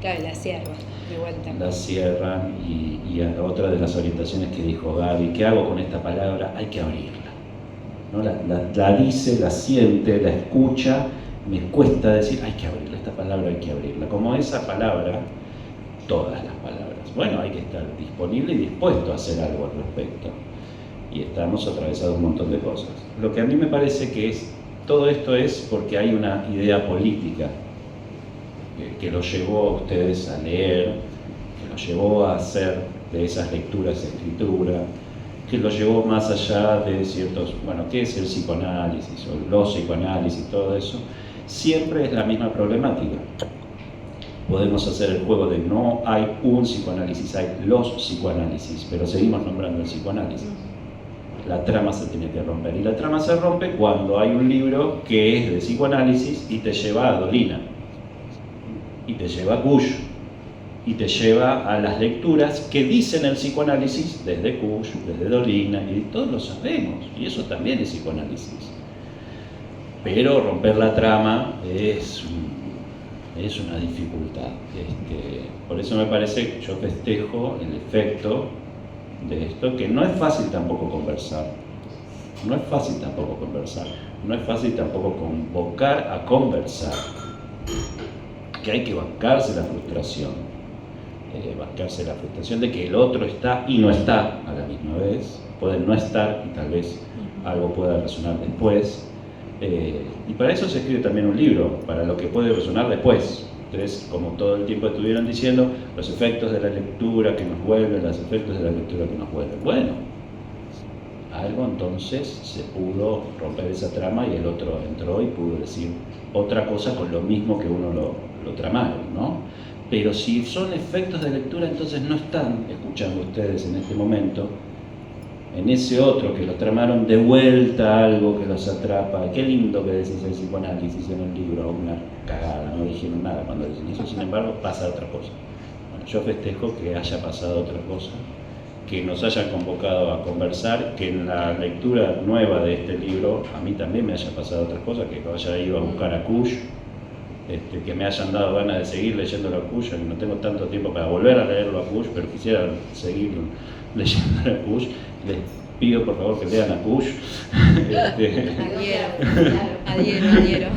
claro, la cierran de vuelta. La cierran y a otra de las orientaciones que dijo Gaby, ¿qué hago con esta palabra? Hay que abrirla, ¿no? La dice, la siente, la escucha, me cuesta decir, hay que abrirla, esta palabra hay que abrirla. Como esa palabra, todas las palabras. Bueno, hay que estar disponible y dispuesto a hacer algo al respecto. Y estamos atravesados un montón de cosas. Lo que a mí me parece que es, todo esto es porque hay una idea política que los llevó a ustedes a leer, que los llevó a hacer de esas lecturas escritura, que los llevó más allá de ciertos, bueno, ¿qué es el psicoanálisis o los psicoanálisis, todo eso? Siempre es la misma problemática. Podemos hacer el juego de no hay un psicoanálisis, hay los psicoanálisis, pero seguimos nombrando el psicoanálisis. La trama se tiene que romper, y la trama se rompe cuando hay un libro que es de psicoanálisis y te lleva a Dolina, y te lleva a Kusch, y te lleva a las lecturas que dicen el psicoanálisis desde Kusch, desde Dolina, y todos lo sabemos, y eso también es psicoanálisis. Pero romper la trama es una dificultad. Por eso me parece que yo festejo el efecto de esto, que no es fácil tampoco conversar. No es fácil tampoco conversar. No es fácil tampoco convocar a conversar. Que hay que bancarse la frustración. bancarse la frustración de que el otro está y no está a la misma vez, puede no estar y tal vez algo pueda resonar después. Y para eso se escribe también un libro, para lo que puede resonar después. Entonces, como todo el tiempo estuvieron diciendo, los efectos de la lectura que nos vuelven, los efectos de la lectura que nos vuelven. Bueno, algo entonces se pudo romper esa trama y el otro entró y pudo decir otra cosa con lo mismo que uno lo tramaron, ¿no? Pero si son efectos de lectura, entonces no están escuchando ustedes en este momento en ese otro que lo tramaron de vuelta algo que los atrapa. Qué lindo que decís el psicoanálisis en el libro, una cagada, no dijeron nada cuando dicen eso, sin embargo pasa otra cosa. Bueno, yo festejo que haya pasado otra cosa, que nos hayan convocado a conversar, que en la lectura nueva de este libro a mí también me haya pasado otra cosa, que haya ido a buscar a Kush, que me hayan dado ganas de seguir leyéndolo a Kush, que no tengo tanto tiempo para volver a leerlo a Kush, pero quisiera seguir leyéndolo a Kush. Les pido por favor que lean a Kush. Adhiero.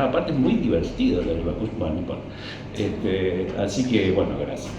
Aparte es muy divertido leerlo a Kush, bueno, no importa. Así que bueno, gracias.